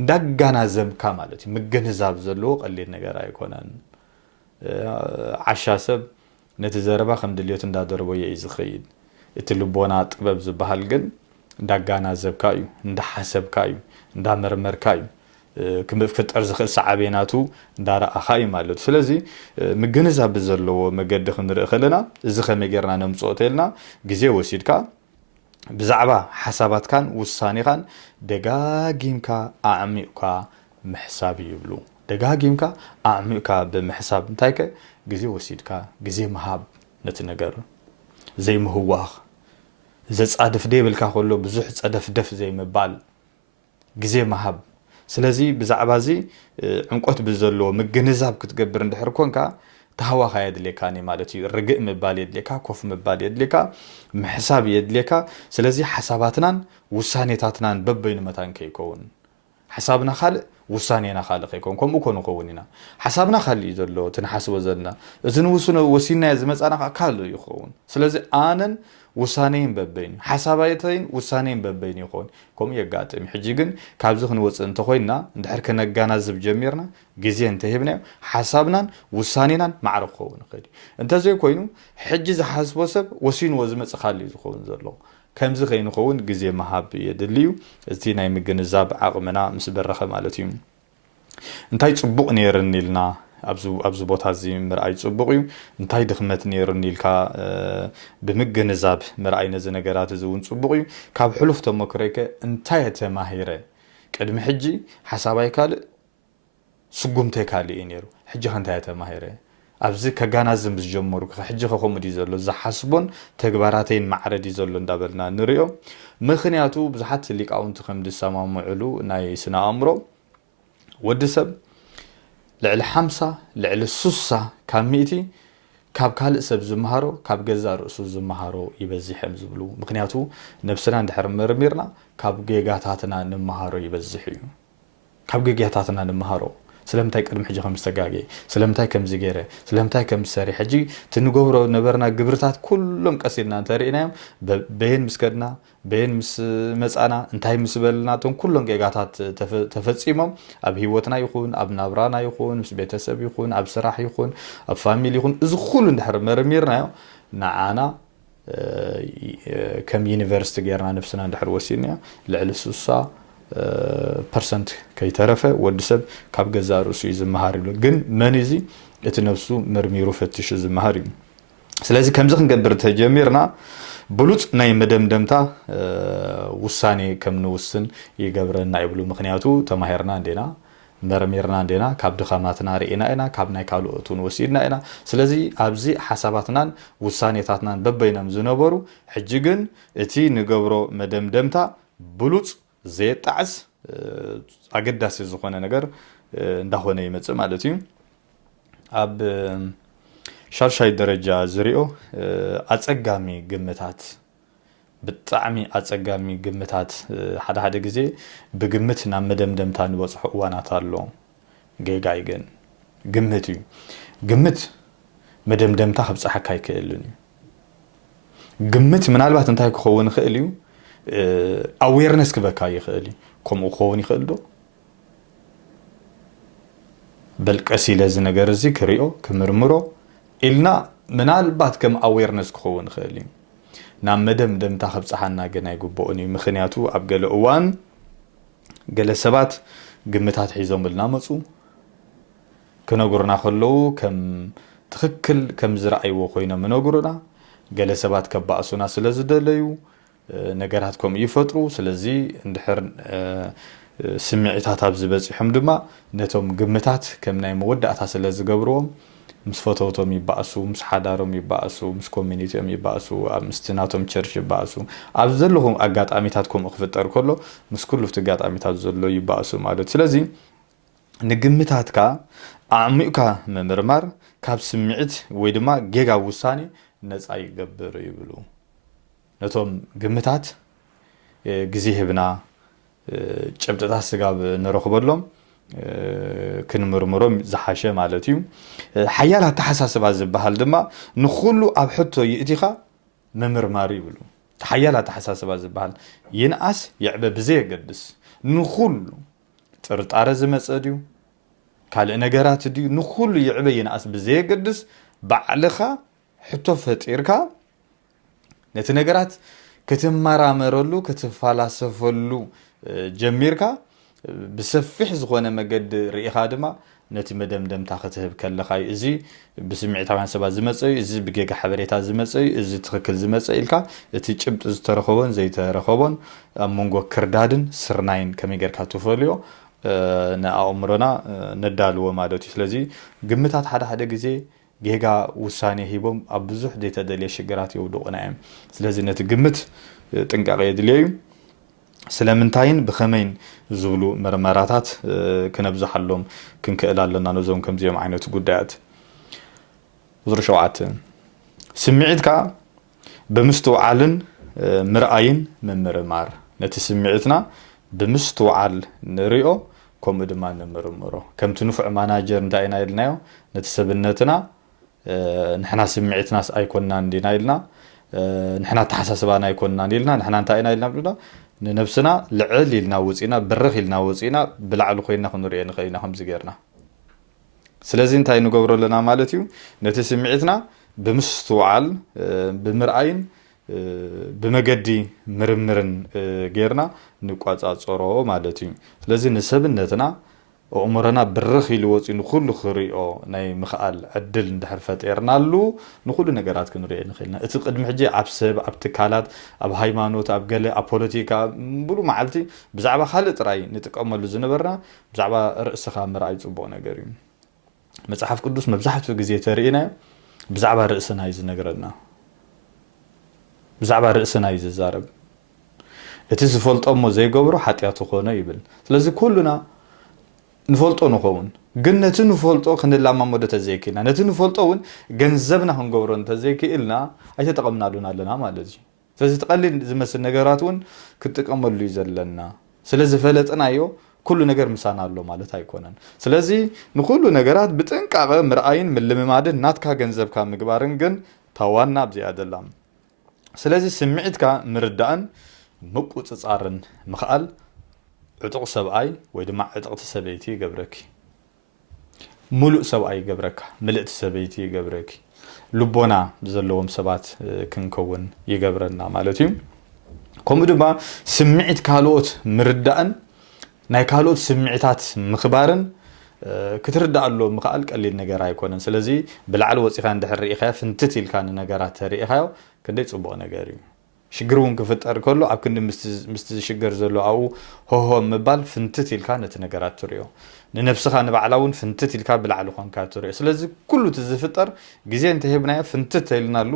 እንዳጋናዘብካ ማለት እዩ ምግንዛብ ዘለዎ ቀሊል ነገር ኣይኮነን ዓሻ ሰብ ነቲ ዘረባ ከም ድልዮት እንዳደረቦ እዩ ዝኸይድ እቲ ልቦና ጥበብ ዝበሃል ግን እንዳጋናዘብካ እዩ እንዳሓሰብካ እዩ እንዳመርመርካ እዩ ክምፍጠር ዝኽእል ሰዓቤናቱ እንዳረኣኻ እዩ ማለት ስለዚ ምግንዛብ ዘለዎ መገዲ ክንርኢ ከለና እዚ ከመይ ጌርና ነምፅኦ ተልና ግዜ ወሲድካ ብዛዕባ ሓሳባትካን ውሳኔኻን ደጋጊምካ ኣዕሚቕካ ምሕሳብ ይብሉ ደጋጊምካ ኣዕሚቕካ ብምሕሳብ እንታይ ከ ግዜ ወሲድካ ግዜ መሃብ ነቲ ነገር ዘይምህዋኽ ዘጻድፍ ደይብልካ ከሎ ብዙሕ ጸደፍደፍ ዘይምባል ግዜ መሃብ ስለዚ ብዛዕባ እዚ ዕንቆት ብዘለዎ ምግንዛብ ክትገብር እንድሕር ኮንካ ተሃዋኻ የድልየካኒ ማለት እዩ ርግእ ምባል የድልየካ ኮፍ ምባል የድልየካ ምሕሳብ የድልየካ ስለዚ ሓሳባትናን ውሳኔታትናን በበይኑ መታን ከይከውን ሓሳብና ካልእ ውሳኔና ካልእ ከይከውን ከምኡ ኮኑ ኸውን ኢና ሓሳብና ካልእ ዘሎ ትንሓስቦ ዘለና እዚ ንውስኖ ወሲና ዝመጻና ካልእ ይኸውን ስለዚ ኣነን ውሳኔን በበይኑ ሓሳባይተይን ውሳኔን በበይኑ ይኸውን ከምኡ የጋጥም ሕጂ ግን ካብዚ ክንወፅእ እንተኮይንና እንድሕር ከነጋናዝብ ጀሚርና ግዜ እንተሂብናዮ ሓሳብናን ውሳኔናን ማዕረግ ክኸውን ይኽእል እንተዘይ ኮይኑ ሕጂ ዝሓስቦ ሰብ ወሲንዎ ዝመፅእ ካልእ ዝኸውን ዘሎ ከምዚ ከይንኸውን ግዜ መሃብ የድልዩ እቲ ናይ ምግንዛብ ዓቕምና ምስ በረኸ ማለት እዩ እንታይ ጽቡቕ ነይርኒ ኢልና ኣብዚ ቦታ እዚ ምርኣይ ጽቡቕ እዩ እንታይ ድኽመት ነይርኒ ኢልካ ብምግንዛብ ምርኣይ ነዚ ነገራት እዚ እውን ጽቡቕ እዩ ካብ ሕሉፍ ተመክሮይከ እንታይ ተማሂረ ቅድሚ ሕጂ ሓሳባይ ካልእ ስጉምተይ ካልእ እዩ ነይሩ ሕጂ ከንታይ ተማሂረ ኣብዚ ከጋናዝብ ዝጀመሩ ሕጂ ከምኡ ድዩ ዘሎ ዝሓስቦን ተግባራተይን ማዕረዲ ዘሎ እንዳበልና ንሪኦ ምክንያቱ ብዙሓት ሊቃውንቲ ከም ዝሰማምዕሉ ናይ ስነ ኣእምሮ ወዲ ሰብ ልዕሊ 50 ልዕሊ 60 ካብ 100 ካብ ካልእ ሰብ ዝመሃሮ ካብ ገዛ ርእሱ ዝመሃሮ ይበዝሕ እዮም ዝብሉ ምክንያቱ ነብስና እንድሕር መርሚርና ካብ ጌጋታትና ንመሃሮ ይበዝሕ እዩ ካብ ጌጋታትና ንመሃሮ ስለምታይ ቅድሚ ሕጂ ከም ዝተጋገየ ስለምታይ ከም ዝገረ ስለምታይ ከም ዝሰሪ ሕጂ ትንገብሮ ነበርና ግብርታት ኩሎም ቀሲልና እንተሪእናዮም በየን ምስ ከድና በየን ምስ መፃና እንታይ ምስ በልናቶም ኩሎም ጌጋታት ተፈፂሞም ኣብ ሂወትና ይኹን ኣብ ናብራና ይኹን ምስ ቤተሰብ ይኹን ኣብ ስራሕ ይኹን ኣብ ፋሚሊ ይኹን እዚ ኩሉ እንድሕር መርሚርናዮ ንዓና ከም ዩኒቨርሲቲ ጌርና ነፍስና እንድሕር ወሲድና ልዕሊ 60% ከይተረፈ ወዲ ሰብ ካብ ገዛ ርእሱ ዝመሃር ይብሉ ግን መን እዚ እቲ ነፍሱ መርሚሩ ፈትሹ ዝመሃር እዩ ስለዚ ከምዚ ክንገብር ተጀሚርና ብሉጽ ናይ መደምደምታ ውሳኔ ከም ንውስን ይገብረና ይብሉ ምክንያቱ ተማሂርና እንዴና መርሚርና እንዴና ካብ ድኻማትና ርኢና ኢና ካብ ናይ ካልኦቱን ወሲድና ኢና ስለዚ ኣብዚ ሓሳባትናን ውሳኔታትናን በበይኖም ዝነበሩ ሕጂ ግን እቲ ንገብሮ መደምደምታ ብሉጽ ዘየጣዕስ ኣገዳሲ ዝኾነ ነገር እንዳኾነ ይመጽእ ማለት እዩ ኣብ ሻልሻይ ደረጃ ዝሪኦ ኣጸጋሚ ግምታት ብጣዕሚ ኣጸጋሚ ግምታት ሓደ ሓደ ግዜ ብግምት ናብ መደምደምታ ንበጽሑ እዋናት ኣሎ ጌጋይ ግን ግምት እዩ ግምት መደምደምታ ክብጽሐካ ይክእልን እዩ ግምት ምናልባት እንታይ ክኸውን ይኽእል እዩ awareness ክበካ ይኽእል ከምኡ ክኸውን ይኽእል ዶ በልቀሲ ለዚ ነገር እዚ ክሪኦ ክምርምሮ ኢልና ምናልባት ከም awareness ክኸውን ይኽእል እዩ ናብ መደምደምታ ክብጽሐና ግን ኣይግብኦን እዩ ምክንያቱ ኣብ ገለ እዋን ገለ ሰባት ግምታት ሒዞም ልናመፁ ክነግሩና ከለዉ ከም ትክክል ከም ዝረኣይዎ ኮይኖም ነግሩና ገለ ሰባት ከባእሱና ስለዝደለዩ ነገራት ከም ይፈጥሩ ስለዚ እንድሕር ስምዒታት ኣብ ዝበጽሖም ድማ ነቶም ግምታት ከም ናይ መወዳእታ ስለ ዝገብርዎም ምስ ፈተውቶም ይባእሱ ምስ ሓዳሮም ይባእሱ ምስ ኮሚኒቲኦም ይባእሱ ኣብ ምስትናቶም ቸርች ይባእሱ ኣብ ዘለኹም ኣጋጣሚታት ከምኡ ክፍጠር ከሎ ምስ ኩሉ ፍቲ ኣጋጣሚታት ዘሎ ይባእሱ ማለት ስለዚ ንግምታትካ ኣዕሚኡካ ምምርማር ካብ ስምዒት ወይ ድማ ጌጋ ውሳኔ ነፃ ይገብር ይብሉ ነቶም ግምታት ግዜ ህብና ጭብጥታት ስጋብ ንረኽበሎም ክንምርምሮም ዝሓሸ ማለት እዩ ሓያል ኣተሓሳስባ ዝበሃል ድማ ንኹሉ ኣብ ሕቶ ይእቲኻ ምምርማር ይብሉ ሓያል ኣተሓሳስባ ዝበሃል ይንኣስ ይዕበ ብዘየገድስ ንኹሉ ጥርጣረ ዝመፀ ድዩ ካልእ ነገራት ድዩ ንኹሉ ይዕበ ይንኣስ ብዘየገድስ ባዕልኻ ሕቶ ፈጢርካ ነቲ ነገራት ክትመራመረሉ ክትፈላሰፈሉ ጀሚርካ ብሰፊሕ ዝኾነ መገዲ ርኢኻ ድማ ነቲ መደምደምታ ክትህብ ከለኻ እዚ ብስምዒታውያን ሰባት ዝመፀ እዚ ብጌጋ ሓበሬታ ዝመፀ እዚ ትክክል ዝመፀ ኢልካ እቲ ጭብጥ ዝተረኸቦን ዘይተረኸቦን ኣብ መንጎ ክርዳድን ስርናይን ከመይ ጌርካ ትፈልዮ ንኣእምሮና ነዳልዎ ማለት እዩ ስለዚ ግምታት ሓደ ግዜ ጌጋ ውሳኔ ሂቦም ኣብ ብዙሕ ዘይተደልየ ሽግራት የውድቑና እዮም ስለዚ ነቲ ግምት ጥንቃቐ የድልዮ እዩ ስለምንታይን ብኸመይን ዝብሉ መርመራታት ክነብዝሓሎም ክንክእል ኣለና ነዞም ከምዚኦም ዓይነት ጉዳያት ቁፅሪ 7 ስምዒትካ ብምስትውዓልን ምርኣይን ምምርማር ነቲ ስምዒትና ብምስትውዓል ንሪኦ ከምኡ ድማ ንምርምሮ ከምቲ ንፉዕ ማናጀር እንታይ ኢና ኢልናዮ ነቲ ሰብነትና ንሕና ስምዒትናስ ኣይኮንናን ዲና ኢልና ንሕና ተሓሳስባና ኣይኮንናን ኢልና ንሕና እንታይ ኢና ኢልና ብልና ንነብስና ልዕል ኢልና ወፂና ብርኽ ኢልና ወፂና ብላዕሊ ኮይና ክንሪኦ ንኽእል ኢና ከምዚ ጌርና ስለዚ እንታይ ንገብሮ ኣለና ማለት እዩ ነቲ ስምዒትና ብምስትውዓል ብምርኣይን ብመገዲ ምርምርን ጌርና ንቋፃፀሮ ማለት እዩ ስለዚ ንሰብነትና ኣእምሮና ብርኽ ኢሉ ወፂኑ ኩሉ ክሪኦ ናይ ምኽኣል ዕድል እንድሕር ፈጢርናሉ ንኩሉ ነገራት ክንሪኦ ንኽእልና እቲ ቅድሚ ሕጂ ኣብ ሰብ ኣብ ትካላት ኣብ ሃይማኖት ኣብ ገለ ኣብ ፖለቲካ ብሉ መዓልቲ ብዛዕባ ካልእ ጥራይ ንጥቀመሉ ዝነበርና ብዛዕባ ርእስኻ ምርኣይ ፅቡቕ ነገር እዩ መፅሓፍ ቅዱስ መብዛሕትኡ ግዜ ተርእናዮ ብዛዕባ ርእስና እዩ ዝነግረና ብዛዕባ ርእስና እዩ ዝዛረብ እቲ ዝፈልጦ እሞ ዘይገብሮ ሓጢያቱ ኮነ ይብል ስለዚ ኩሉና ንፈልጦ ንኸውን ግን ነቲ ንፈልጦ ክንላማመዶ ተዘይክኢልና ነቲ ንፈልጦ እውን ገንዘብና ክንገብሮ እንተዘይክኢልና ኣይተጠቐምናሉን ኣለና ማለት እዩ ስለዚ ተቐሊል ዝመስል ነገራት እውን ክትጥቀመሉ እዩ ዘለና ስለዚ ፈለጥናዮ ኩሉ ነገር ምሳና ኣሎ ማለት ኣይኮነን ስለዚ ንኩሉ ነገራት ብጥንቃቐ ምርኣይን ምልምማድን ናትካ ገንዘብካ ምግባርን ግን ታዋና ኣብዚኣ ደላ ስለዚ ስምዒትካ ምርዳእን ምቁፅፃርን ምኽኣል ዕጡቕ ሰብኣይ ወይ ድማ ዕጥቕቲ ሰበይቲ ይገብረኪ ሙሉእ ሰብኣይ ይገብረካ ምልእቲ ሰበይቲ ይገብረኪ ልቦና ዘለዎም ሰባት ክንከውን ይገብረና ማለት እዩ ከምኡ ድማ ስምዒት ካልኦት ምርዳእን ናይ ካልኦት ስምዒታት ምኽባርን ክትርዳእሎ ምኽኣል ቀሊል ነገር ኣይኮነን ስለዚ ብላዕሊ ወፂኻ እንድሕር ርኢኻዮ ፍንትት ኢልካ ንነገራት ተርኢኻዮ ክንደይ ፅቡቕ ነገር እዩ ሽግር እውን ክፍጠር ከሎ ኣብ ክንዲ ምስቲ ዝሽገር ዘሎ ኣብኡ ሆሆ ምባል ፍንትት ኢልካ ነቲ ነገራት ትሪኦ ንነብስኻ ንባዕላ እውን ፍንትት ኢልካ ብላዕሊ ኮንካ ትሪኦ ስለዚ ኩሉ እቲ ዝፍጠር ግዜ እንተሂብናዮ ፍንትት ኢልናሉ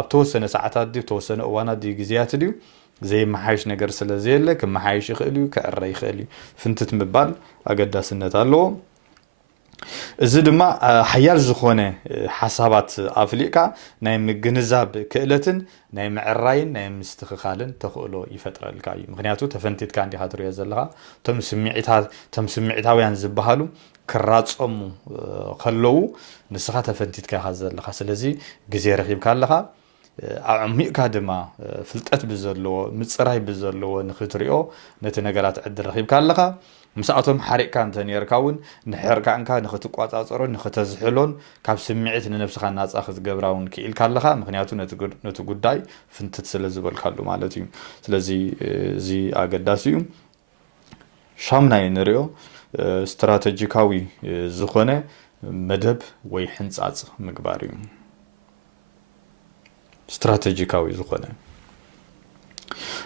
ኣብ ተወሰነ ሰዓታት ድዩ ተወሰነ እዋናት ድዩ ግዜያት ድዩ ዘይመሓይሽ ነገር ስለዘየለ ክመሓይሽ ይኽእል እዩ ክዕረ ይኽእል እዩ ፍንትት ምባል ኣገዳስነት ኣለዎ እዚ ድማ ሓያል ዝኾነ ሓሳባት ኣፍሊቕካ ናይ ምግንዛብ ክእለትን ናይ ምዕራይን ናይ ምስትኽኻልን ተኽእሎ ይፈጥረልካ እዩ ምክንያቱ ተፈንቲትካ እንዲኻ ትሪኦ ዘለኻ ቶም ስምዒታውያን ዝበሃሉ ክራፀሙ ከለዉ ንስኻ ተፈንቲትካ ኢኻ ዘለኻ ስለዚ ግዜ ረኺብካ ኣለኻ ኣዕሚቕካ ድማ ፍልጠት ብዘለዎ ምፅራይ ብዘለዎ ንኽትሪኦ ነቲ ነገራት ዕድል ረኺብካ ኣለኻ مساعتهم حريق كان تنير كون نحرق عنك نخت قاطعصرون نخت زحلون كاب سمعت نفسك الناس اخذ جبراون كيل كاللها مخنياتو نتو غداي فنتت سلازبل كالو معناتي سلازي زي اقداسيو شامناي نريو استراتيجيكاوي زخونه مدب وي حنصاص مغباريو استراتيجيكاوي زخونه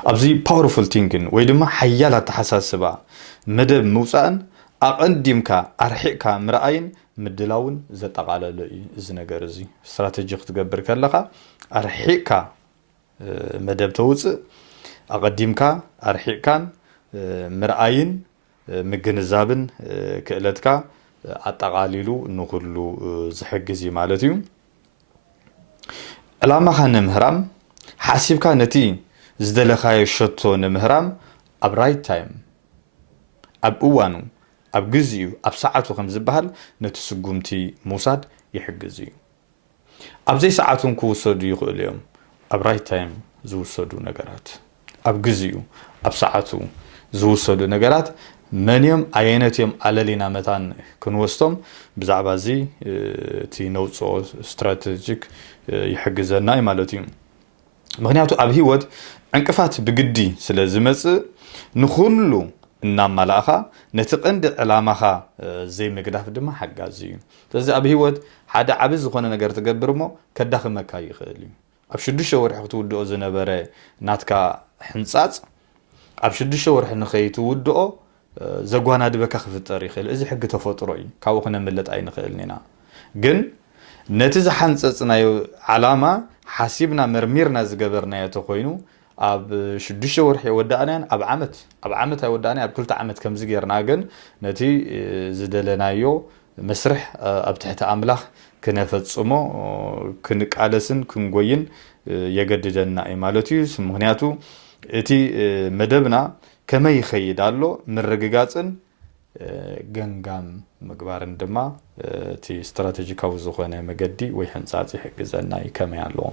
أبزي powerful thinking ويدما حيالا تحساسبا مدب موسان أقنديمكا أرحيكا مرأين مدلاون زتق على لئي إزنقرزي استراتيجيك تقبر كاللقا أرحيكا مدب توزء أقديمكا أرحيكان مرأين مجنزابن كإلتكا أتقاليلو نقولو زحجزي مالتيو ألاما خان مهرام حاسبكا نتي زدلخاي شطو نمهرام أب رايت تايم أب أوانو أب جزيو أب ساعتو خمز بحال نتسقومتي موساد يحجزيو أب زي ساعتون كوصدو يقول اليوم أب رايت تايم زوصدو نقرات أب جزيو أب ساعتو زوصدو نقرات من يوم عينت يوم على لينا متان كنوستم بزعبازي تي نوتسو استراتيجيك يحجزنا مالتيو مغنياتو أب هيود انكفات بقدي سلازمس نخلو إنام ملاخا نتقند علامخا زي مقداف دما حقازي تزي أب هيود حدا عبز خونا نقر تقبرمو كداخل مكا يخيلي أب شدوش ورح تودو زنبري ناتكا حنصاص أب شدوش ورح نخي تودو زقوانا دبكا خفتر يخيل إزي حق تفطروي كاو خنا ملت أي نخيلنينا جن نتيز حنصاصنا علامة حاسبنا مرميرنا زقبرنا يتخوينو أب شدوش ورح يودانا أب عمت يودانا أب كلتا عمت كم زقيرنا جن نتي زدلنا يو مسرح أب تحت أملاخ كنفت صمو كنك علسن كنقوين يجددنا إمالتي سمغنياتو إتي مدبنا كما يخيد على من رجعاتن جنجام مقبارن دما تي استراتيجيك وزخانة مجدي ويحنصاتي حق زنا كما يعلو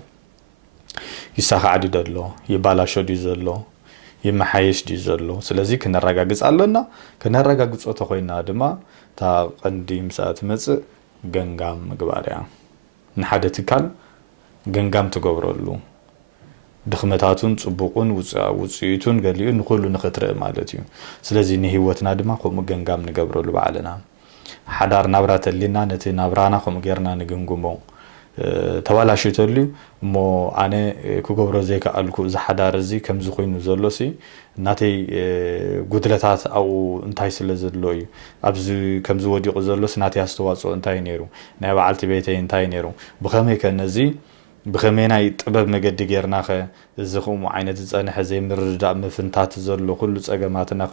يساق عديد الله يبالاشو ديزلو يمحيش ديزلو سلازي كنا رجعز علىنا كنا رجعز أتخوينا دما تا قنديم ساعة مس جنجام مقباريا نحدث جنجام تقبرلو دخمتاتون صبوقون وصيتون قاليو نقولو نخطر مالتيو سلازي نهيوتنا دما خو مغنغام نغبرلو بعلنا حدار نبرات لينا نتي نبرانا خو مغيرنا نغنغمو تبالاشيتولي مو انا كوغبرو زيكا الكو زحدار زي كمز خوينو زلوسي ناتي غدلتات او انتاي سلازلوي ابز كمز وديقو زلوس ناتي استواصو انتاي نيرو ناي بعلتي بيتي انتاي نيرو بخمي كنزي بخمينا يطبب مجد جيرناخه زخوم عينت صنح زي مردا مفنتات زلو كل صقماتنا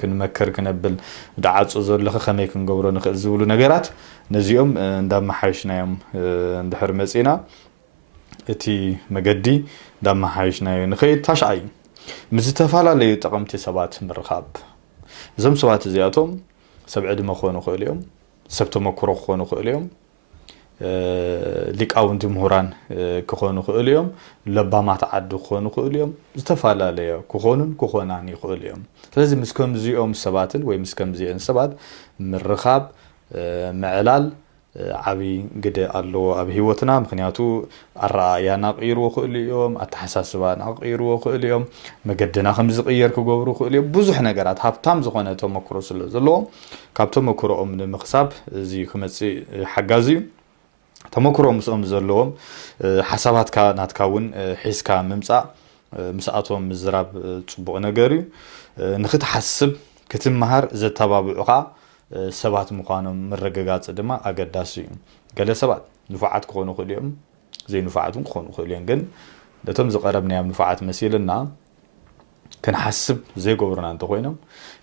كنمكر كنبل دعاصو زلو خمي كنغبرو نخ زولو نغرات نزيوم اندام حايشنايم اندحر مصينا اتي مجدي دام حايشنا نخي تاشعي مزتفالالي طقمتي سبات مرخاب زم سبات زياتهم سبع دم خونو خوليوم سبتو مكرو خونو خوليوم ليك أون جمهوران كخونو خوليوم لبامات عدو خونو خوليوم زتفالالي كخوناني خوليوم لازم مسكم زيوم سباتن وي مسكم زيان سبات مرخاب معلال عبي قد الله أبي هوتنا مخنياتو الرأينا قيرو خوليوم التحساسبان قيرو خوليوم مقدنا خمس قير كجبرو خوليوم بزح نجارات هابتام زخانة تمكرو سلزلو كابتو مكرو من المخصاب زي خمسي حجازي تمكرو مسؤوم زلوم حسابات كانت كون حس كممسع مساعتهم مزراب تبغى نجاري نخت حسب كتم مهر زي تبابعها سبات مقانم مرققات دما أقداسي قال سبات نفعات كونو خليهم زي نفعاتهم كونو خليهم جن دتم زقربنا يوم نفعات مسيلنا كان حسب زي جورنا أنت خوينهم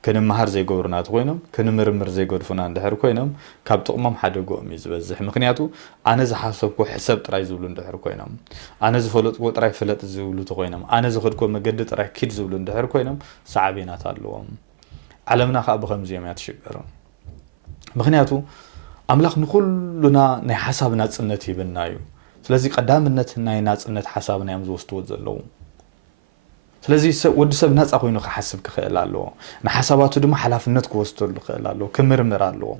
كان مهر زي جورنا أنت خوينهم كان مرمر زي جورفنا عند حر خوينهم كابت أمم حدا قوم يزبزح مخنياتو أنا زي حسبكو حسب تراي زولون عند حر خوينهم أنا زي فلت وتراي فلت زولو تخوينهم أنا زي خدكم مجد تراي كيد زولون عند حر خوينهم صعبينات اللوم علمنا خاب خمسة مئات شكرا مخنياتو أملاك نخلنا ني حسابنا تصنتي بالنايو سلازي قدام النت ناي ناصنت حسابنا يم زوستو زلو سلازي ود سب ناص اخوينو خحسب كخيلالو نحساباتو دم حلافنت كوستول خيلالو كمرمرالو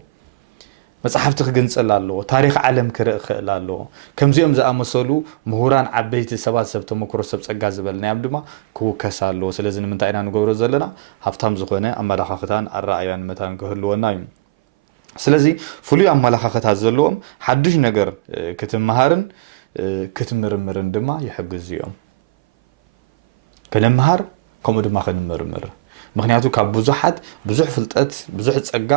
مصحفتي خغنصلالو تاريخ عالم كرئ خيلالو كمزيوم زامسلو مهوران عبيت سبات سب تمكرو سب صقا زبلنا يم دما كوكسالو سلازي نمنتاينا نغبرو زلنا هفتام زخونه املاخختان الرأيان متان كهلونا يم سلازي فلو أملاخخت هزلوم حدش نجر كتم مهارن كتم مرمرن دما يحجز يوم كنمهار كم دما خنمرمر مخنياتو كاب بزحت بزح فلطت بزح ጸጋ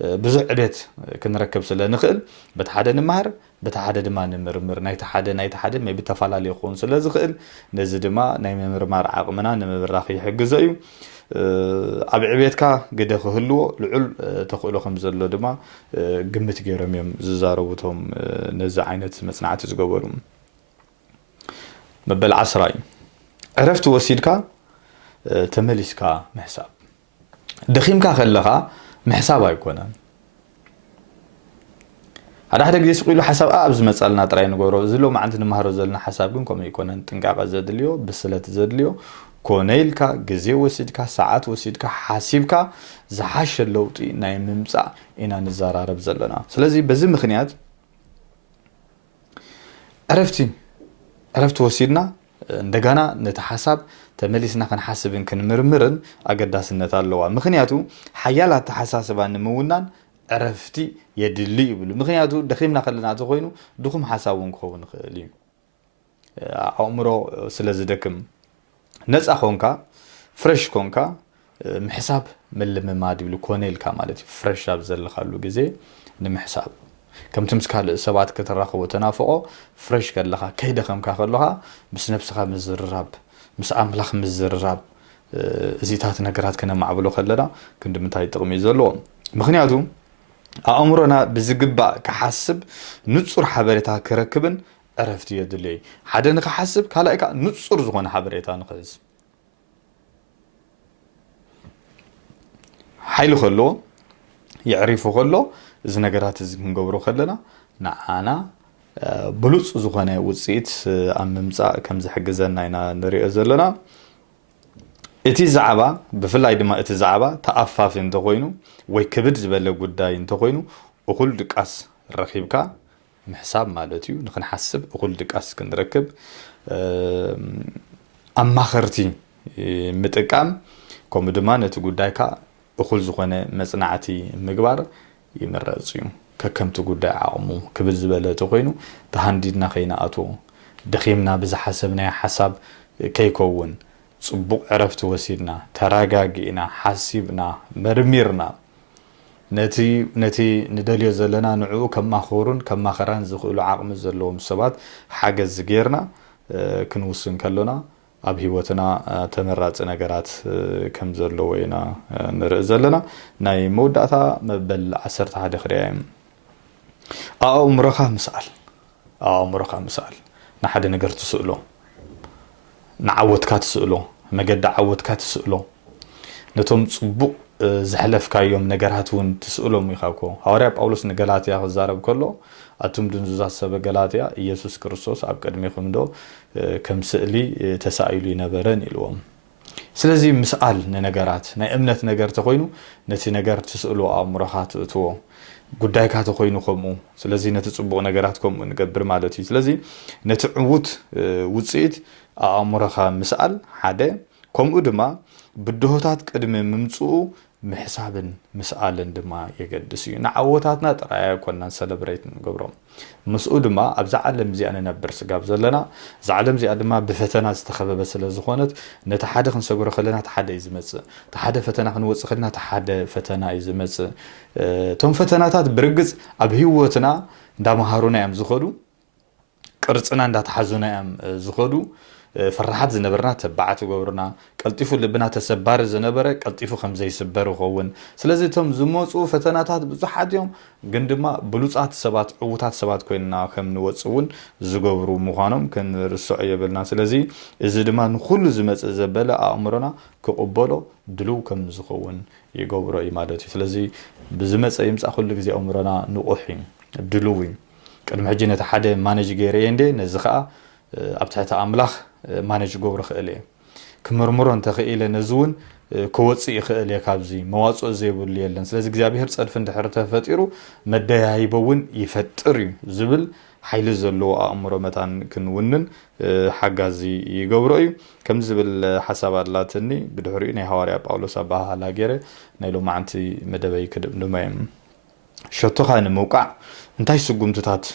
بزح عدت كنركب سلا نخل بتحده نمهار بتحده دما نمرمر نايت حده ما بتفعل يكون سلا زخل نزي دما ناي ممرمار عقمنا نمبراخ يحجز ايو اب عبيتكا قد خهلو لعل تخلو خم زلو دما قمت غيرم يم ززاروتهم نزا عينت مصنعات زغبرو مبل عسراي عرفت وسيدكا تمليسكا محساب دخيمكا خلخا محساب ايكونن هذا حدا جديس يقولوا حساب ابز مصالنا طراي نغورو زلو ما عندنا مهارو زلنا حساب كن كوم يكونن طنقاقه زدليو بسلت زدليو كونيلكا غزي وسيدكا ساعات وسيدكا حاسبكا زحاش اللوطي ناي ممصا انا نزارارب زلنا سلازي بزي مخنيات عرفت وسيدنا እንደገና ነተሐሳብ ተመሊስና ከንሐስብን ክንምርምርን አገዳስነት አለዋ ምክንያቱ ሐያላት ተሐሳስባን ምውናን عرفتي يدلي يبلو مخنياتو دخيمنا خلنا تخوينو دخم حسابون كون خلي عمره سلازدكم نصا خونكا فريش كونكا محساب ملم ما دبلو كونيلكا مالتي فريش ابزل خالو غزي نمحساب كم تمسكال سبات كتراخو تنافقو فريش كلخا كيدخمكا خلوها بس نفسها مزرراب مس املاخ مزرراب زيتات نغرات كنا معبلو خلنا كندمنتاي طقمي زلو مخنياتو أمرنا بزقبا كحسب نتصر حبريتها كركبن عرفتي يدلي حدا نكحسب كلايكا نتصر زغون حبريتها نخز حيلو خلو يعرفو خلو إذا نقرات نقبرو خلنا نعانا بلوص زغونه وصيت أممصا كم زحجزنا هنا نري زلنا اتي زعبا بفلاي دما اتي زعبا تأفاف انت خوينو وي كبد زبله غداي انت خوينو اخول دقاس رخيبكا محساب مالتيو نخن حسب اخول دقاس كنركب اماخرتي متقام كوم دما نت غدايكا اخول زخونه مصنعتي مغبار يمرصيو ككمت غداي عقمو كبد زبله انت خوينو تهنديدنا خينا اتو دخيمنا بز حسبنا حساب كيكون صبوق عرفت وسيدنا تراغاغينا حاسبنا مرميرنا نتي ندليو زلنا نعو كما خورن كما خران زخلو عقم زلوم سبات حاجز غيرنا كنوسن كلنا اب هيوتنا تمراص نغرات كم زلو وينا نرئ زلنا ناي موداتا مبل 11 خريام عمرخا مسال نحد نغر تسؤلو نعودكا تسؤلو مجد عودكا تسؤلو نتوم صبوق زحلفكا يوم نغراتون تسؤلو ميخاكو حواريا باولوس نغلاتيا خزارب كله اتوم دنزا سبه غلاتيا يسوع كريستوس اب قدميكم دو كم سئلي تسائلي نبرن يلوم سلازي مسال نغرات ناي امنت نغر تخوينو نتي نغر تسؤلو امرخات تو ጉዳይካ ተኮይኑ ከምኡ ስለዚ ነቲ ጽቡቕ ነገራት ከምኡ ንገብር ማለት እዩ ስለዚ ነቲ ዕውት ውጽኢት ኣእምሮኻ ምስኣል ሓደ ከምኡ ድማ ብድሆታት ቅድሚ ምምጽኡ محسابن مسألن دما يقدس يو نعوتاتنا ترى كنا نسلبريت نقبرهم مسؤول ما أبز عالم زي أنا نبرس قاب زلنا زعلم زي أدم ما بفتنا استخبى بس لزخونت نتحدث نسجور خلنا تحدى إزمت تحدى فتنا خنوص خلنا تحدى فتنا إزمت توم فتناتات برجز أبهيوتنا دا مهارونا أم زخدو كرتنا دا تحزنا أم زخدو فرحات زنبرنا تبعت وقبرنا قلطيفو لبنا تسبار زنبره قلطيفو خمزه يسبرو خون سلازي توم زموصو فتناتات بزحات يوم غندما بلوصات سبات عوتات سبات كويننا كم نوصون زغبرو مخانم كن رسو يبلنا سلازي اذا دما نخل زمص زبله امرنا كقبلو دلو كم زخون يغبرو يمالتي سلازي بزمص يمص كل غزي امرنا نقوحي دلوي قدم حجينه حدا مانج غيري اندي نزخا ابتحت املاح مانج غبر خيله كمرمرو انت خيله نزون كوصي خيله كابزي مواصو زيبل يلن سلاذ እግዚአብሔር ጸድፍ እንደحرተ ፈጢሩ መደያይበውን ይፈጥር ዝብል ኃይል ዘሎ አእምሮ መታን ክንውንን ሓጋዚ ይገብሮ እዩ ከም ዝብል ሐሳብ አላትኒ ብድሕሪ ናይ ሐዋርያ ጳውሎስ አባሃላ ገረ ናይ ሎማዓንቲ መደበይ ክድምድማይም ሸቶኻን መውቃዕ እንታይ ስጉምትታት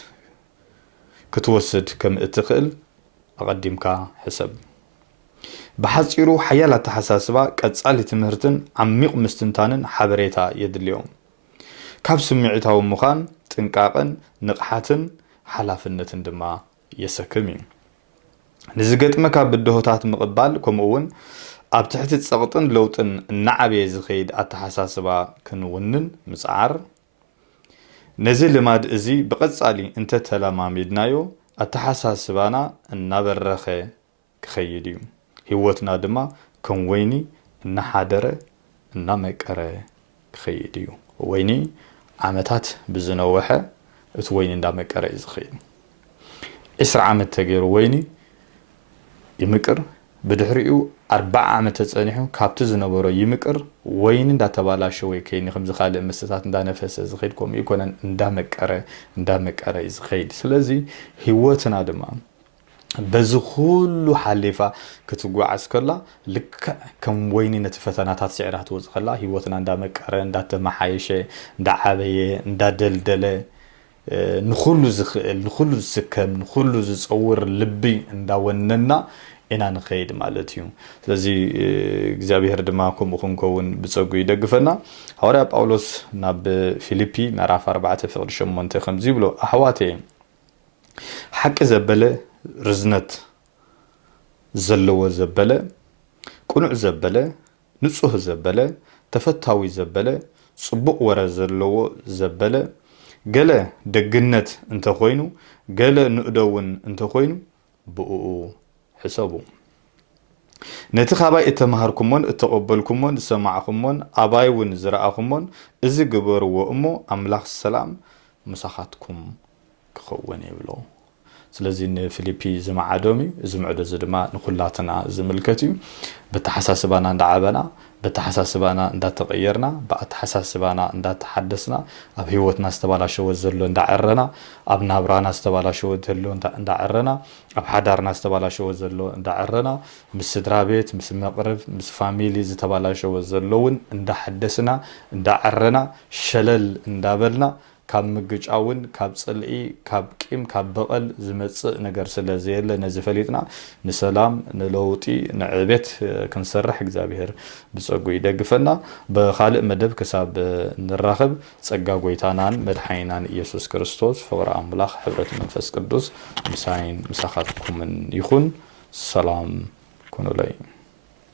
ክትወስድ ከም እትኽእል أقدمك حسب بحصيرو حيال التحساسبا قصالي تمهرتن عميق مستنتانن حبريتا يدليوم كاب سمعيتاو مخان ጥንቃቅን ንቕሓትን ሓላፍነትን ድማ የሰክም እዩ ንዝገጥመካ ብድሆታት ምቕባል ከምኡውን ኣብ ትሕቲ ፀቕጥን ለውጥን እናዓበየ ዝኸይድ ኣተሓሳስባ ክንውንን ምፅዓር ነዚ ልማድ እዚ ብቐጻሊ እንተተለማሚድናዮ ኣተሓሳስባና እናበረኸ ክኸይድ እዩ ህይወትና ድማ ከም ወይኒ እናሓደረ እናመቀረ ክኸይድ እዩ ወይኒ ዓመታት ብዝነወሐ እቲ ወይኒ እንዳመቀረ እዩ ዝኸይድ 10 ዓመት ተገይሩ ወይኒ ይምቅር بدحريو 4 عامات تصنيحو كابت زنبرو يمقر وين اندا تبالاش وي كاين خمس خالق مستات اندا نفس زخيدكم يكون اندا مقره يزخيد سلازي هيوتنا دما بزخول حليفه كتغواعس كلا لك كم وين نتفتناتات سعرات وزخلا هيوتنا اندا مقره اندا تمحايشه اندا عبيه اندا دلدله نخلو زسكم نخلو زصور لبي اندا وننا إنا نخيد مالتيو لذي እግዚአብሔር ድማ ከምኡኹም ከውን ብጸጉ ይደግፈና ሐዋርያ ጳውሎስ ናብ ፊልፒ ምዕራፍ 4 ፍቅድ 8 ከምዚ ብሎ አሕዋቴ ሐቅ ዘበለ ርዝነት ዘለዎ ዘበለ ቁኑዕ ዘበለ ንጹህ ዘበለ ተፈታዊ ዘበለ ጽቡቕ ወረ ዘለዎ ዘበለ ገለ ደግነት እንተ ኮይኑ ገለ ንእደውን እንተ ኮይኑ ብኡ حسابو نتخابا اتمهركمون اتقبلكمون سمعكمون ابايون زرعكمون ازي غبروا امو املاح السلام مساحاتكم كخون يبلو ስለዚህ ፊሊፒ ዝማዓዶሚ ዝምዕዶ ዝድማ ንኩላትና ዝምልከትዩ በተሐሳስባና እንዳዓበና በተሐሳስባና እንዳተቀየርና በተሐሳስባና እንዳተሐደስና ኣብ ህይወትና ዝተባላሸወ ዘሎ እንዳዓረና ኣብ ናብራና ዝተባላሸወ ዘሎ እንዳዓረና ኣብ ሓዳርና ዝተባላሸወ ዘሎ እንዳዓረና ምስ ስድራቤት ምስ መቅረብ ምስ ፋሚሊ ዝተባላሸወ ዘሎውን እንዳሐደስና እንዳዓረና ሸለል እንዳበልና ካብ ምግጫውን ካብ ጽልኢ ካብ ቂም ካብ በቀል ዝመጽእ ነገር ስለዘየለ ነዚ ፈሊጥና ንሰላም ንለውጢ ንዕቤት ክንሰርሕ እግዚአብሔር ብጸጉ ይደግፈና በኻልእ መደብ ከሳብ ንራኸብ ጸጋ ጎይታናን መድኃኒናን ኢየሱስ ክርስቶስ ፍቅሪ አምላኽ ሕብረት መንፈስ ቅዱስ ምሳይን ምሳኻትኩምን ይኹን ሰላም ኩኑለይ